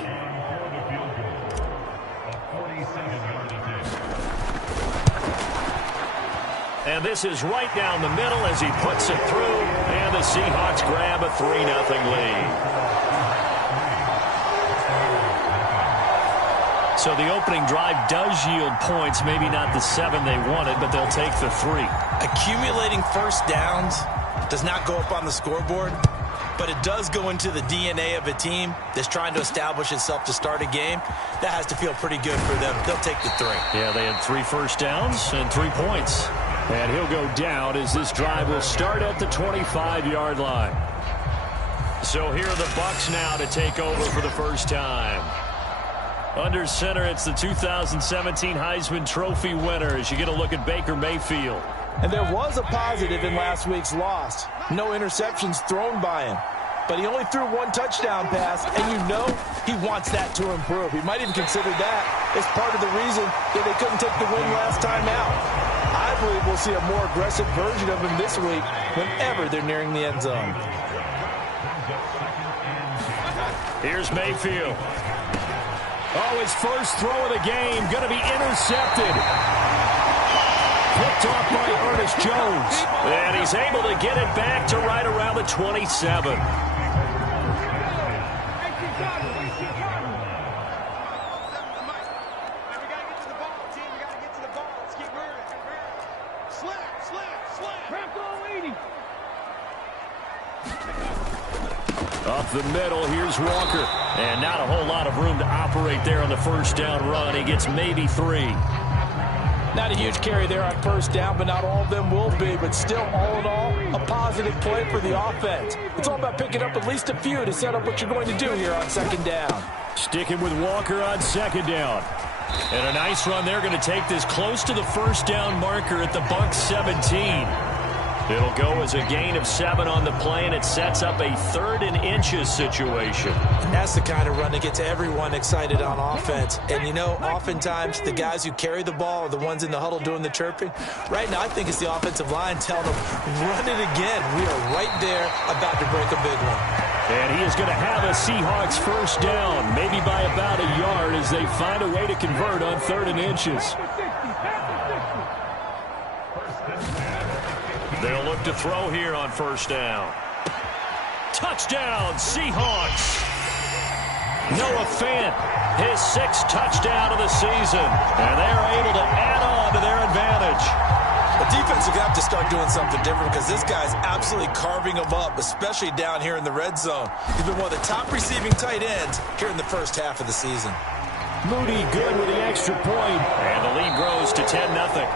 And this is right down the middle as he puts it through. And the Seahawks grab a 3-0 lead. So the opening drive does yield points. Maybe not the 7 they wanted, but they'll take the 3. Accumulating first downs does not go up on the scoreboard, but it does go into the DNA of a team that's trying to establish itself to start a game. That has to feel pretty good for them. They'll take the 3. Yeah, they had 3 first downs and 3 points. And he'll go down as this drive will start at the 25-yard line. So here are the Bucs now to take over for the first time. Under center, it's the 2017 Heisman Trophy winner as you get a look at Baker Mayfield. And there was a positive in last week's loss. No interceptions thrown by him. But he only threw 1 touchdown pass, and you know he wants that to improve. He might even consider that as part of the reason that they couldn't take the win last time out. I believe we'll see a more aggressive version of him this week whenever they're nearing the end zone. Here's Mayfield. Oh, his first throw of the game going to be intercepted. Picked off by Ernest Jones. And he's able to get it back to right around the 27. Up the middle, here's Walker. And not a whole lot of room to operate there on the first down run. He gets maybe 3. Not a huge carry there on first down, but not all of them will be. But still, all in all, a positive play for the offense. It's all about picking up at least a few to set up what you're going to do here on second down. Sticking with Walker on second down. And a nice run. They're going to take this close to the first down marker at the Bucs 17. It'll go as a gain of 7 on the play, and it sets up a 3rd and inches situation. And that's the kind of run that gets everyone excited on offense. And, you know, oftentimes the guys who carry the ball are the ones in the huddle doing the chirping. Right now, I think it's the offensive line telling them, run it again. We are right there about to break a big one. And he is going to have a Seahawks first down, maybe by about a yard as they find a way to convert on 3rd and inches. They'll look to throw here on first down. Touchdown, Seahawks. Noah Fant, his 6th touchdown of the season. And they're able to add on to their advantage. The defense is going to have to start doing something different because this guy's absolutely carving them up, especially down here in the red zone. He's been one of the top receiving tight ends here in the first half of the season. Moody good with the extra point. And the lead grows to 10-0.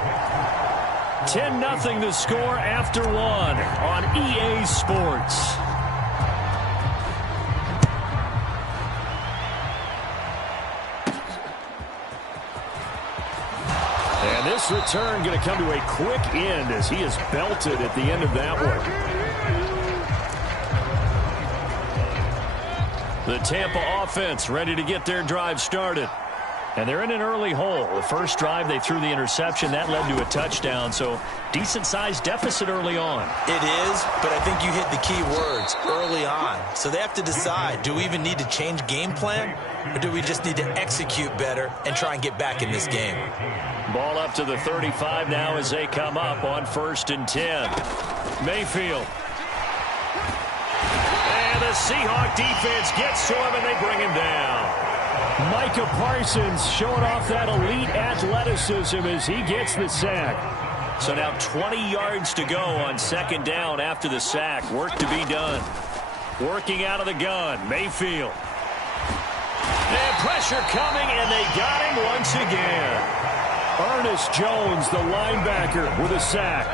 10-0 the score after 1 on EA Sports. And this return going to come to a quick end as he is belted at the end of that one. The Tampa offense ready to get their drive started. And they're in an early hole. The first drive, they threw the interception. That led to a touchdown, so decent-sized deficit early on. It is, but I think you hit the key words, early on. So they have to decide, do we even need to change game plan, or do we just need to execute better and try and get back in this game? Ball up to the 35 now as they come up on 1st and 10. Mayfield. And the Seahawk defense gets to him, and they bring him down. Micah Parsons showing off that elite athleticism as he gets the sack. So now 20 yards to go on 2nd down after the sack. Work to be done. Working out of the gun, Mayfield. And pressure coming, and they got him once again. Ernest Jones, the linebacker, with a sack.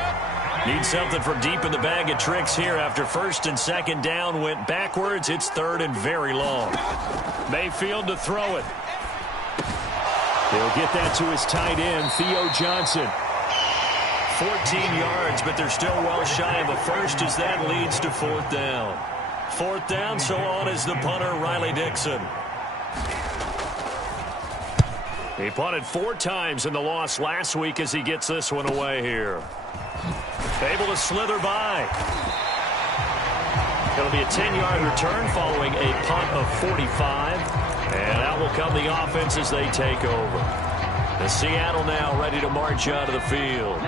Need something from deep in the bag of tricks here after 1st and 2nd down went backwards. It's 3rd and very long. Mayfield to throw it. They'll get that to his tight end, Theo Johnson. 14 yards, but they're still well shy of a first as that leads to 4th down. 4th down, so on is the punter, Riley Dixon. He punted 4 times in the loss last week as he gets this one away here. Able to slither by. It'll be a 10-yard return following a punt of 45. And out will come the offense as they take over. The Seattle now ready to march out of the field.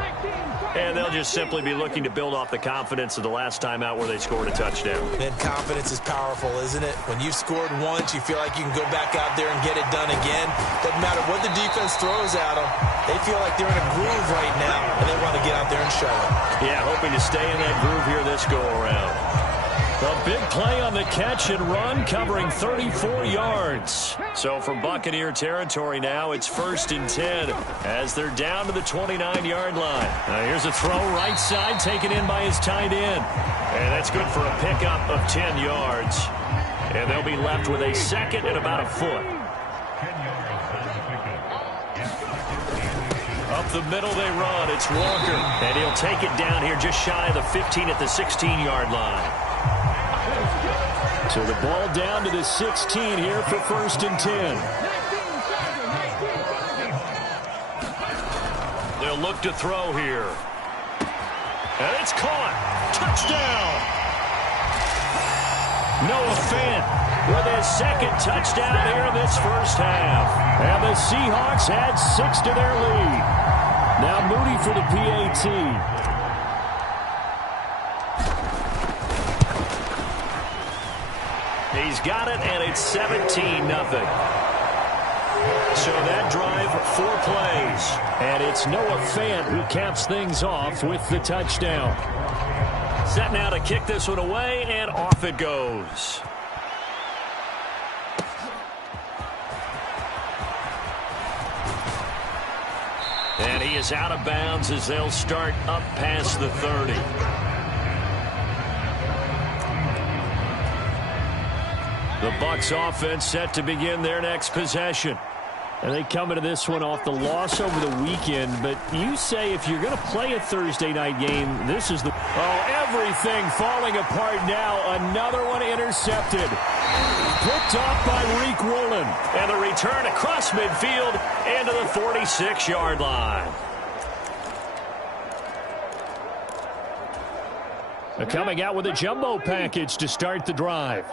And they'll just simply be looking to build off the confidence of the last time out where they scored a touchdown. And confidence is powerful, isn't it? When you've scored once, you feel like you can go back out there and get it done again. Doesn't matter what the defense throws at them. They feel like they're in a groove right now, and they want to get out there and show it. Yeah, hoping to stay in that groove here this go-around. A big play on the catch and run, covering 34 yards. So from Buccaneer territory now, it's 1st and 10 as they're down to the 29-yard line. Now here's a throw right side, taken in by his tight end. And that's good for a pickup of 10 yards. And they'll be left with a 2nd and about a foot. Up the middle they run. It's Walker. And he'll take it down here just shy of the 15 at the 16-yard line. So the ball down to the 16 here for 1st and 10. They'll look to throw here. And it's caught. Touchdown. Noah Fant with his 2nd touchdown here in this first half. And the Seahawks add 6 to their lead. Now Moody for the PAT. He's got it, and it's 17-0. So that drive, 4 plays. And it's Noah Fant who caps things off with the touchdown. Set now to kick this one away, and off it goes. And he is out of bounds as they'll start up past the 30. The Bucs offense set to begin their next possession. And they come into this one off the loss over the weekend. But you say if you're going to play a Thursday night game, this is the... Oh, everything falling apart now. Another one intercepted. Picked off by Riq Woolen. And the return across midfield into the 46-yard line. They're coming out with a jumbo package to start the drive.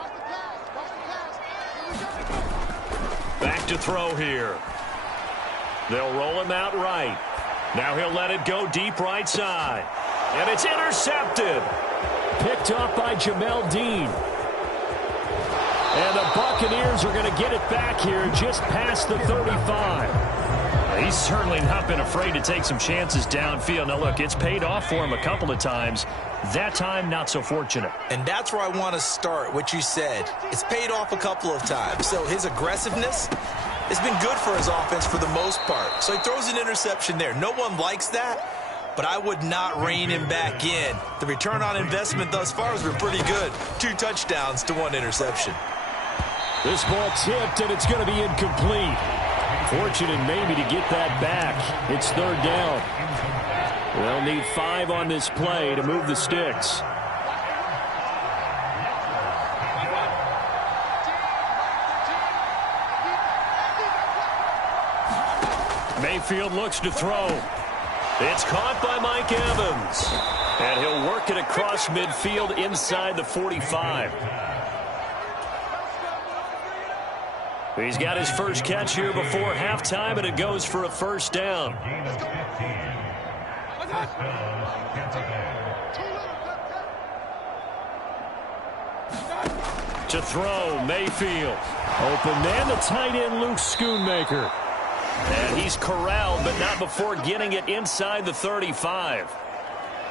Back to throw here. They'll roll him out right. Now he'll let it go deep right side. And it's intercepted. Picked up by Jamel Dean. And the Buccaneers are going to get it back here just past the 35. He's certainly not been afraid to take some chances downfield. Now, look, it's paid off for him a couple of times. That time, not so fortunate. And that's where I want to start, what you said. It's paid off a couple of times. So his aggressiveness has been good for his offense for the most part. So he throws an interception there. No one likes that, but I would not rein him back in. The return on investment thus far has been pretty good. 2 touchdowns to 1 interception. This ball tipped, and it's going to be incomplete. Fortunate maybe to get that back. It's 3rd down. They'll need 5 on this play to move the sticks. Mayfield looks to throw. It's caught by Mike Evans. And he'll work it across midfield inside the 45. He's got his first catch here before halftime, and it goes for a 1st down. To throw, Mayfield. Open man, the tight end, Luke Schoonmaker. And he's corralled, but not before getting it inside the 35.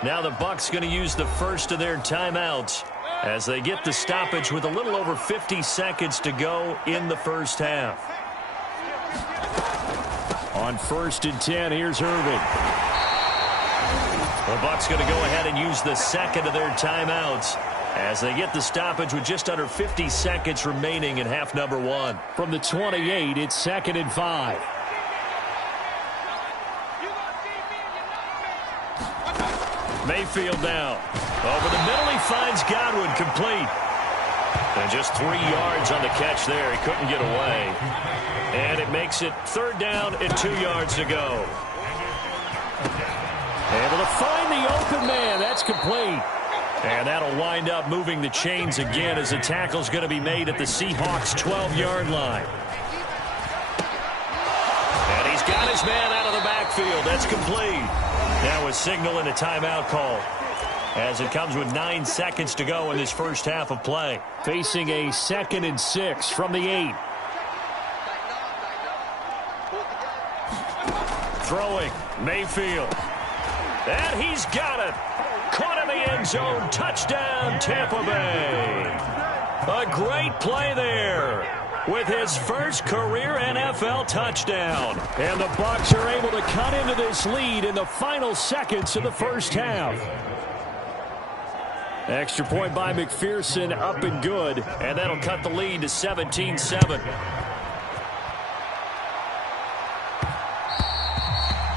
Now the Bucs going to use the first of their timeouts as they get the stoppage with a little over 50 seconds to go in the first half. On 1st and 10, here's Irving. The Bucs going to go ahead and use the second of their timeouts as they get the stoppage with just under 50 seconds remaining in half number 1. From the 28, it's 2nd and 5. Mayfield now. Over the middle, he finds Godwin, complete. And just 3 yards on the catch there. He couldn't get away. And it makes it 3rd down and 2 yards to go. Able to find the open man. That's complete. And that'll wind up moving the chains again as the tackle's going to be made at the Seahawks' 12-yard line. And he's got his man out of the backfield. That's complete. Now a signal and a timeout call as it comes with 9 seconds to go in this first half of play. Facing a 2nd and 6 from the 8. Throwing, Mayfield. And he's got it. Caught in the end zone. Touchdown, Tampa Bay. A great play there with his first career NFL touchdown. And the Bucs are able to cut into this lead in the final seconds of the first half. Extra point by McPherson, up and good. And that'll cut the lead to 17-7.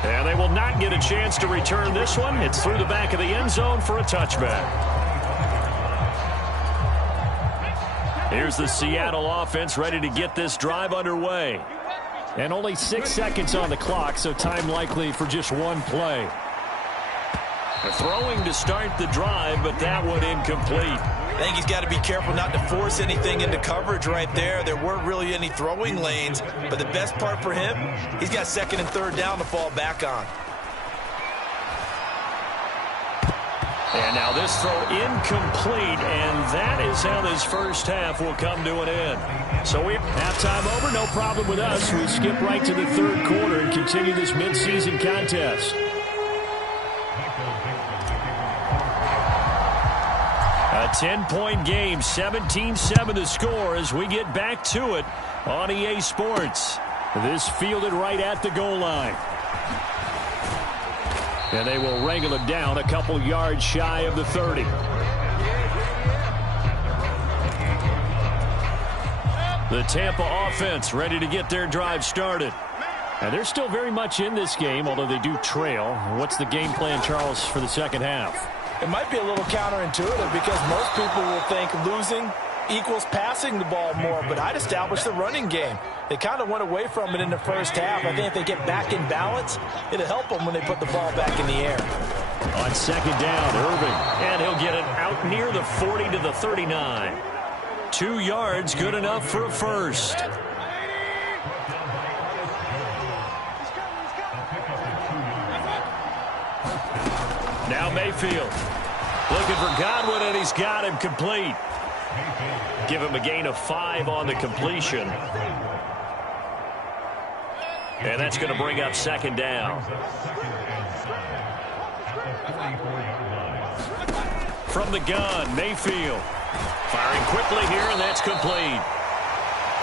And they will not get a chance to return this one. It's through the back of the end zone for a touchback. Here's the Seattle offense ready to get this drive underway. And only 6 seconds on the clock, so time likely for just 1 play. They're throwing to start the drive, but that one incomplete. I think he's got to be careful not to force anything into coverage right there. There weren't really any throwing lanes, but the best part for him, he's got 2nd and 3rd down to fall back on. And now this throw incomplete, and that is how this first half will come to an end. So we halftime over, no problem with us. We skip right to the 3rd quarter and continue this midseason contest. A 10-point game, 17-7 the score as we get back to it on EA Sports. This fielded right at the goal line. And they will wrangle him down a couple yards shy of the 30. The Tampa offense ready to get their drive started. And they're still very much in this game, although they do trail. What's the game plan, Charles, for the second half? It might be a little counterintuitive because most people will think losing equals passing the ball more, but I'd establish the running game. They kind of went away from it in the first half. I think if they get back in balance, it'll help them when they put the ball back in the air. On 2nd down, Irving. And he'll get it out near the 40 to the 39. 2 yards, good enough for a first. Now Mayfield looking for Godwin, and he's got him complete. Give him a gain of 5 on the completion. And that's going to bring up second down. From the gun, Mayfield firing quickly here, and that's complete.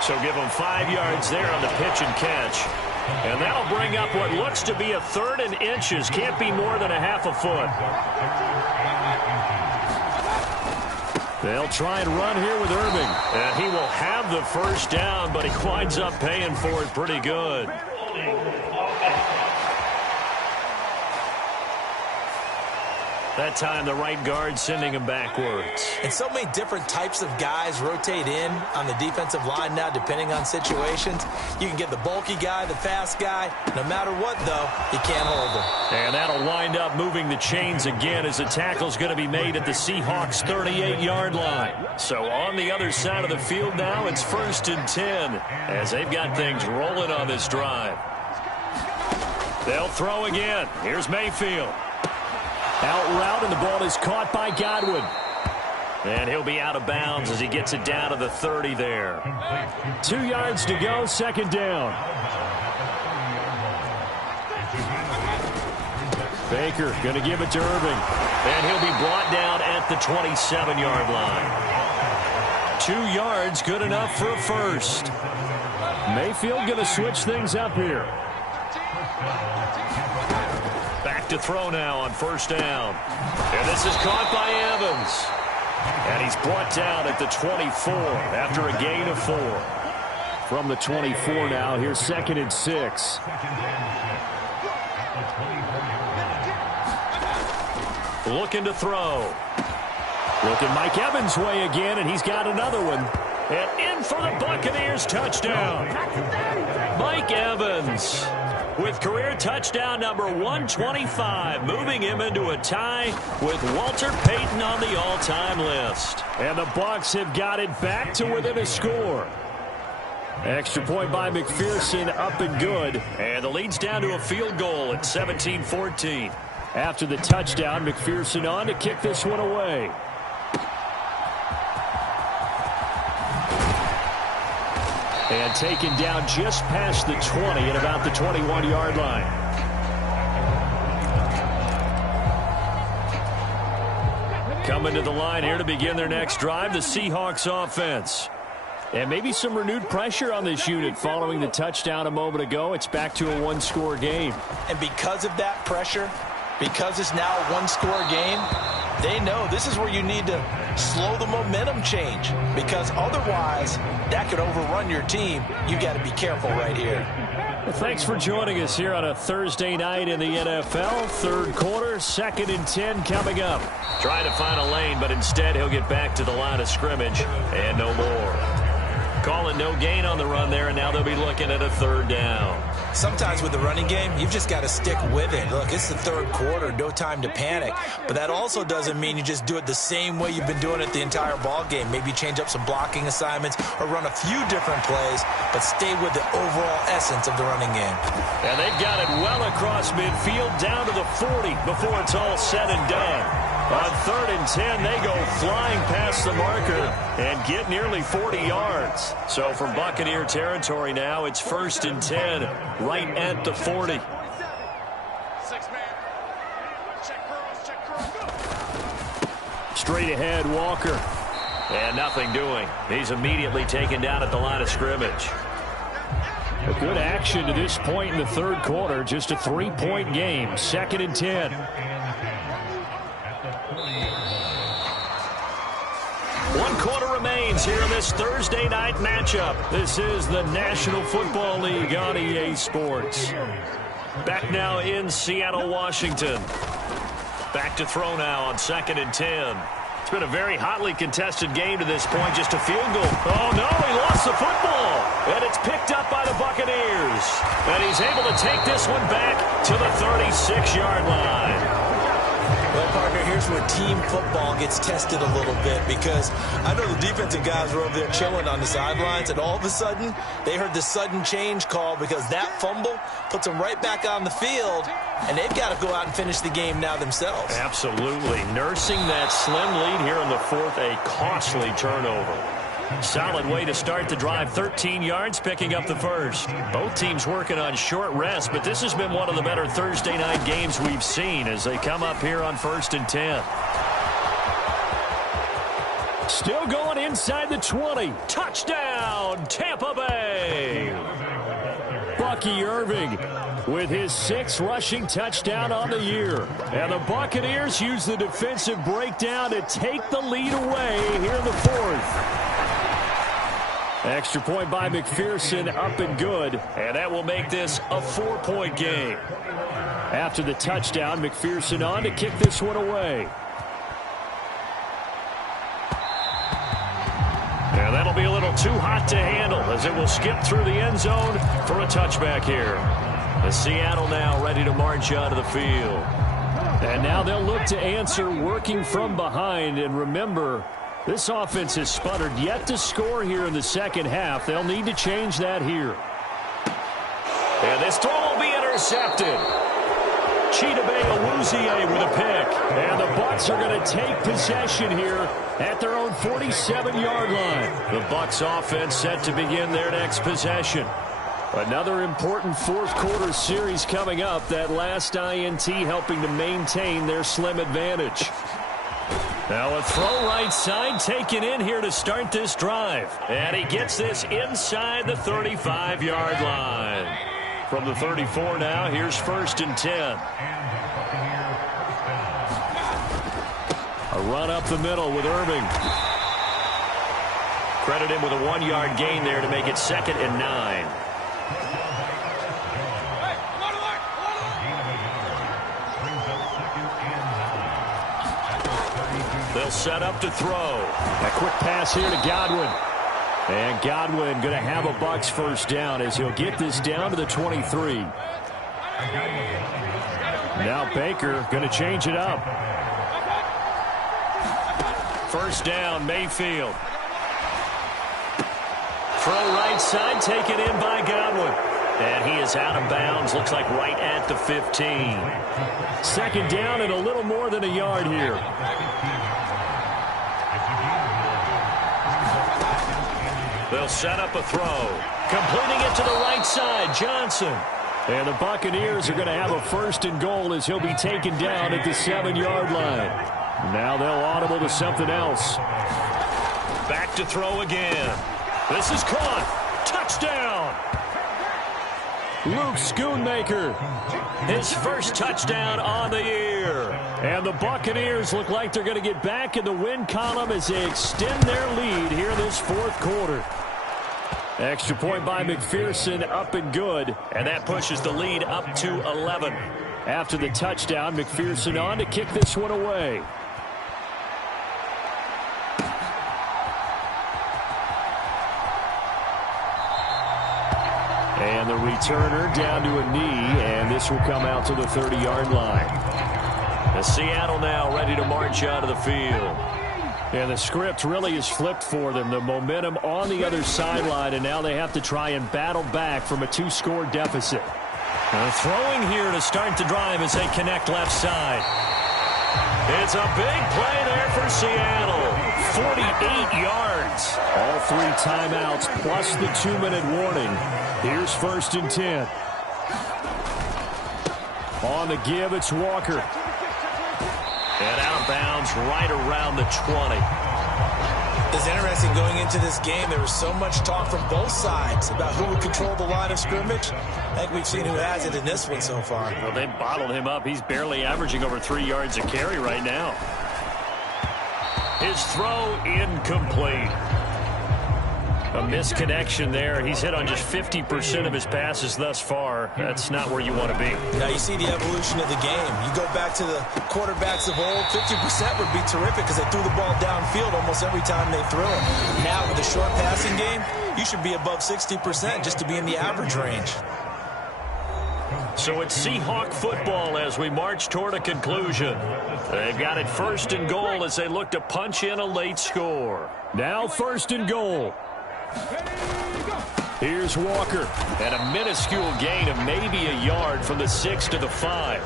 So give him 5 yards there on the pitch and catch. And that'll bring up what looks to be a 3rd and inches. Can't be more than a half a foot. They'll try and run here with Irving. And he will have the first down, but he winds up paying for it pretty good. That time, the right guard sending him backwards. And so many different types of guys rotate in on the defensive line now, depending on situations. You can get the bulky guy, the fast guy. No matter what, though, you can't hold him. And that'll wind up moving the chains again as the tackle's going to be made at the Seahawks' 38-yard line. So on the other side of the field now, it's 1st and 10 as they've got things rolling on this drive. They'll throw again. Here's Mayfield. Out route, and the ball is caught by Godwin. And he'll be out of bounds as he gets it down to the 30 there. 2 yards to go, second down. Baker going to give it to Irving. And he'll be brought down at the 27-yard line. 2 yards, good enough for a first. Mayfield going to switch things up here. Back to throw now on first down. And this is caught by Evans. And he's brought down at the 24 after a gain of 4. From the 24 now, here's 2nd and 6. Looking to throw. Looking Mike Evans' way again, and he's got another one. And in for the Buccaneers touchdown. Mike Evans with career touchdown number 125, moving him into a tie with Walter Payton on the all-time list. And the Bucs have got it back to within a score. Extra point by McPherson, up and good. And the lead's down to a field goal at 17-14. After the touchdown, McPherson on to kick this one away. And taken down just past the 20 at about the 21-yard line. Coming to the line here to begin their next drive, the Seahawks offense. And maybe some renewed pressure on this unit following the touchdown a moment ago. It's back to a one-score game. And because of that pressure, because it's now a one-score game, they know this is where you need to slow the momentum change, because otherwise that could overrun your team. You got to be careful right here. Well, thanks for joining us here on a Thursday night in the NFL. Third quarter, 2nd and 10 coming up. Trying to find a lane, but instead he'll get back to the line of scrimmage and no more. Calling no gain on the run there, and now they'll be looking at a 3rd down. Sometimes with the running game, you've just got to stick with it. Look, it's the 3rd quarter, no time to panic. But that also doesn't mean you just do it the same way you've been doing it the entire ball game. Maybe change up some blocking assignments or run a few different plays, but stay with the overall essence of the running game. And they've got it well across midfield, down to the 40 before it's all said and done. On 3rd and 10, they go flying past the marker and get nearly 40 yards. So from Buccaneer territory now, it's 1st and 10, right at the 40. Straight ahead, Walker. And nothing doing. He's immediately taken down at the line of scrimmage. A good action to this point in the 3rd quarter. Just a 3-point game. 2nd and 10. One quarter remains here in this Thursday night matchup. This is the National Football League on EA Sports. Back now in Seattle, Washington. Back to throw now on 2nd and 10. It's been a very hotly contested game to this point. Just a field goal. Oh, no, he lost the football. And it's picked up by the Buccaneers. And he's able to take this one back to the 36-yard line. Well, partner, here's where team football gets tested a little bit, because I know the defensive guys were over there chilling on the sidelines, and all of a sudden, they heard the sudden change call because that fumble puts them right back on the field, and they've got to go out and finish the game now themselves. Absolutely. Nursing that slim lead here in the fourth, a costly turnover. Solid way to start the drive. 13 yards, picking up the first. Both teams working on short rest, but this has been one of the better Thursday night games we've seen as they come up here on 1st and 10. Still going inside the 20. Touchdown, Tampa Bay! Bucky Irving with his 6th rushing touchdown on the year. And the Buccaneers use the defensive breakdown to take the lead away here in the 4th. Extra point by McPherson, up and good. And that will make this a 4-point game. After the touchdown, McPherson on to kick this one away. And that'll be a little too hot to handle as it will skip through the end zone for a touchback here. The Seattle now ready to march out of the field. And now they'll look to answer working from behind. And remember, this offense has sputtered yet to score here in the second half. They'll need to change that here. And this throw will be intercepted. Chidobe Awuzie with a pick. And the Bucs are going to take possession here at their own 47-yard line. The Bucs offense set to begin their next possession. Another important fourth-quarter series coming up. That last INT helping to maintain their slim advantage. Now a throw right side taken in here to start this drive. And he gets this inside the 35-yard line. From the 34 now, here's 1st and 10. A run up the middle with Irving. Credit him with a 1-yard gain there to make it 2nd and 9. They'll set up to throw. A quick pass here to Godwin. And Godwin going to have a Bucs first down as he'll get this down to the 23. Now Baker going to change it up. First down, Mayfield. Throw right side, taken in by Godwin. And he is out of bounds, looks like right at the 15. Second down and a little more than a yard here. They'll set up a throw. Completing it to the right side, Johnson. And the Buccaneers are going to have a 1st and goal as he'll be taken down at the 7-yard line. Now they'll audible to something else. Back to throw again. This is caught. Touchdown. Luke Schoonmaker. His first touchdown on the year. And the Buccaneers look like they're going to get back in the win column as they extend their lead here this 4th quarter. Extra point by McPherson, up and good. And that pushes the lead up to 11. After the touchdown, McPherson on to kick this one away. And the returner down to a knee, and this will come out to the 30-yard line. The Seattle now ready to march out of the field. And the script really is flipped for them. The momentum on the other sideline, and now they have to try and battle back from a 2-score deficit. Throwing here to start the drive as they connect left side. It's a big play there for Seattle. 48 yards. All 3 timeouts plus the 2-minute warning. Here's 1st and 10. On the give, it's Walker. And out of bounds right around the 20. It's interesting going into this game. There was so much talk from both sides about who would control the line of scrimmage. I think we've seen who has it in this one so far. Well, they bottled him up. He's barely averaging over 3 yards a carry right now. His throw incomplete. A misconnection there. He's hit on just 50% of his passes thus far. That's not where you want to be. Now you see the evolution of the game. You go back to the quarterbacks of old, 50% would be terrific because they threw the ball downfield almost every time they threw it. Now with the short passing game, you should be above 60% just to be in the average range. So it's Seahawk football as we march toward a conclusion. They've got it 1st and goal as they look to punch in a late score. Now 1st and goal. Here's Walker. And a minuscule gain of maybe a yard from the 6 to the 5.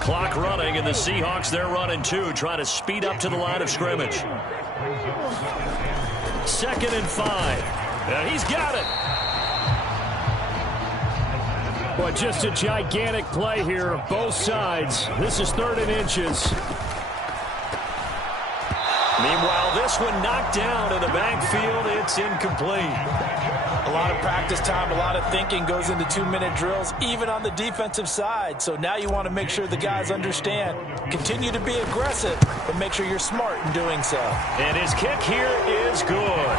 Clock running, and the Seahawks, they're running too, trying to speed up to the line of scrimmage. 2nd and 5. And he's got it. But just a gigantic play here, both sides. This is 3rd and inches. Meanwhile, this one knocked down in the backfield. It's incomplete. A lot of practice time, a lot of thinking goes into 2-minute drills, even on the defensive side. So now you want to make sure the guys understand. Continue to be aggressive, but make sure you're smart in doing so. And his kick here is good.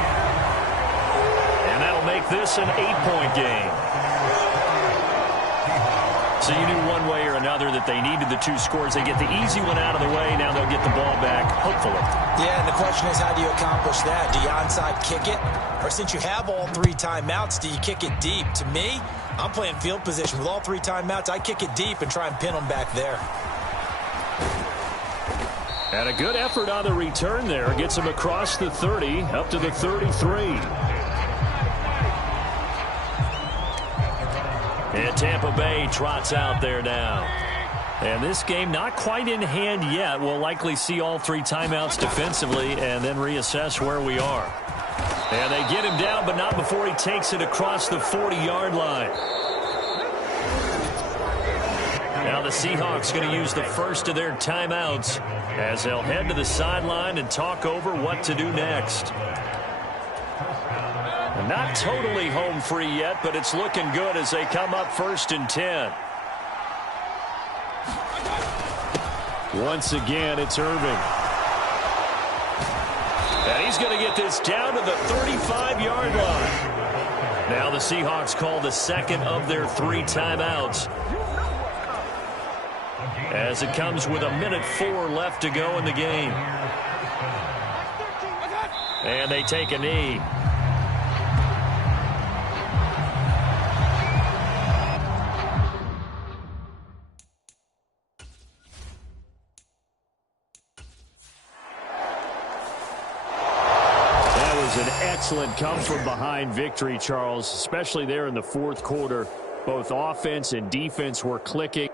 And that'll make this an 8-point game. So you knew one way or another that they needed the 2 scores. They get the easy one out of the way. Now they'll get the ball back, hopefully. Yeah, and the question is, how do you accomplish that? Do you onside kick it? Or since you have all 3 timeouts, do you kick it deep? To me, I'm playing field position. With all 3 timeouts, I kick it deep and try and pin them back there. And a good effort on the return there. Gets him across the 30, up to the 33. And Tampa Bay trots out there now. And this game not quite in hand yet. We'll likely see all 3 timeouts defensively and then reassess where we are. And they get him down, but not before he takes it across the 40-yard line. Now the Seahawks going to use the first of their timeouts as they'll head to the sideline and talk over what to do next. Not totally home free yet, but it's looking good as they come up 1st and 10. Once again, it's Irving. And he's going to get this down to the 35-yard line. Now the Seahawks call the second of their 3 timeouts, as it comes with 1:04 left to go in the game. And they take a knee. Excellent come-from-behind victory, Charles, especially there in the 4th quarter. Both offense and defense were clicking.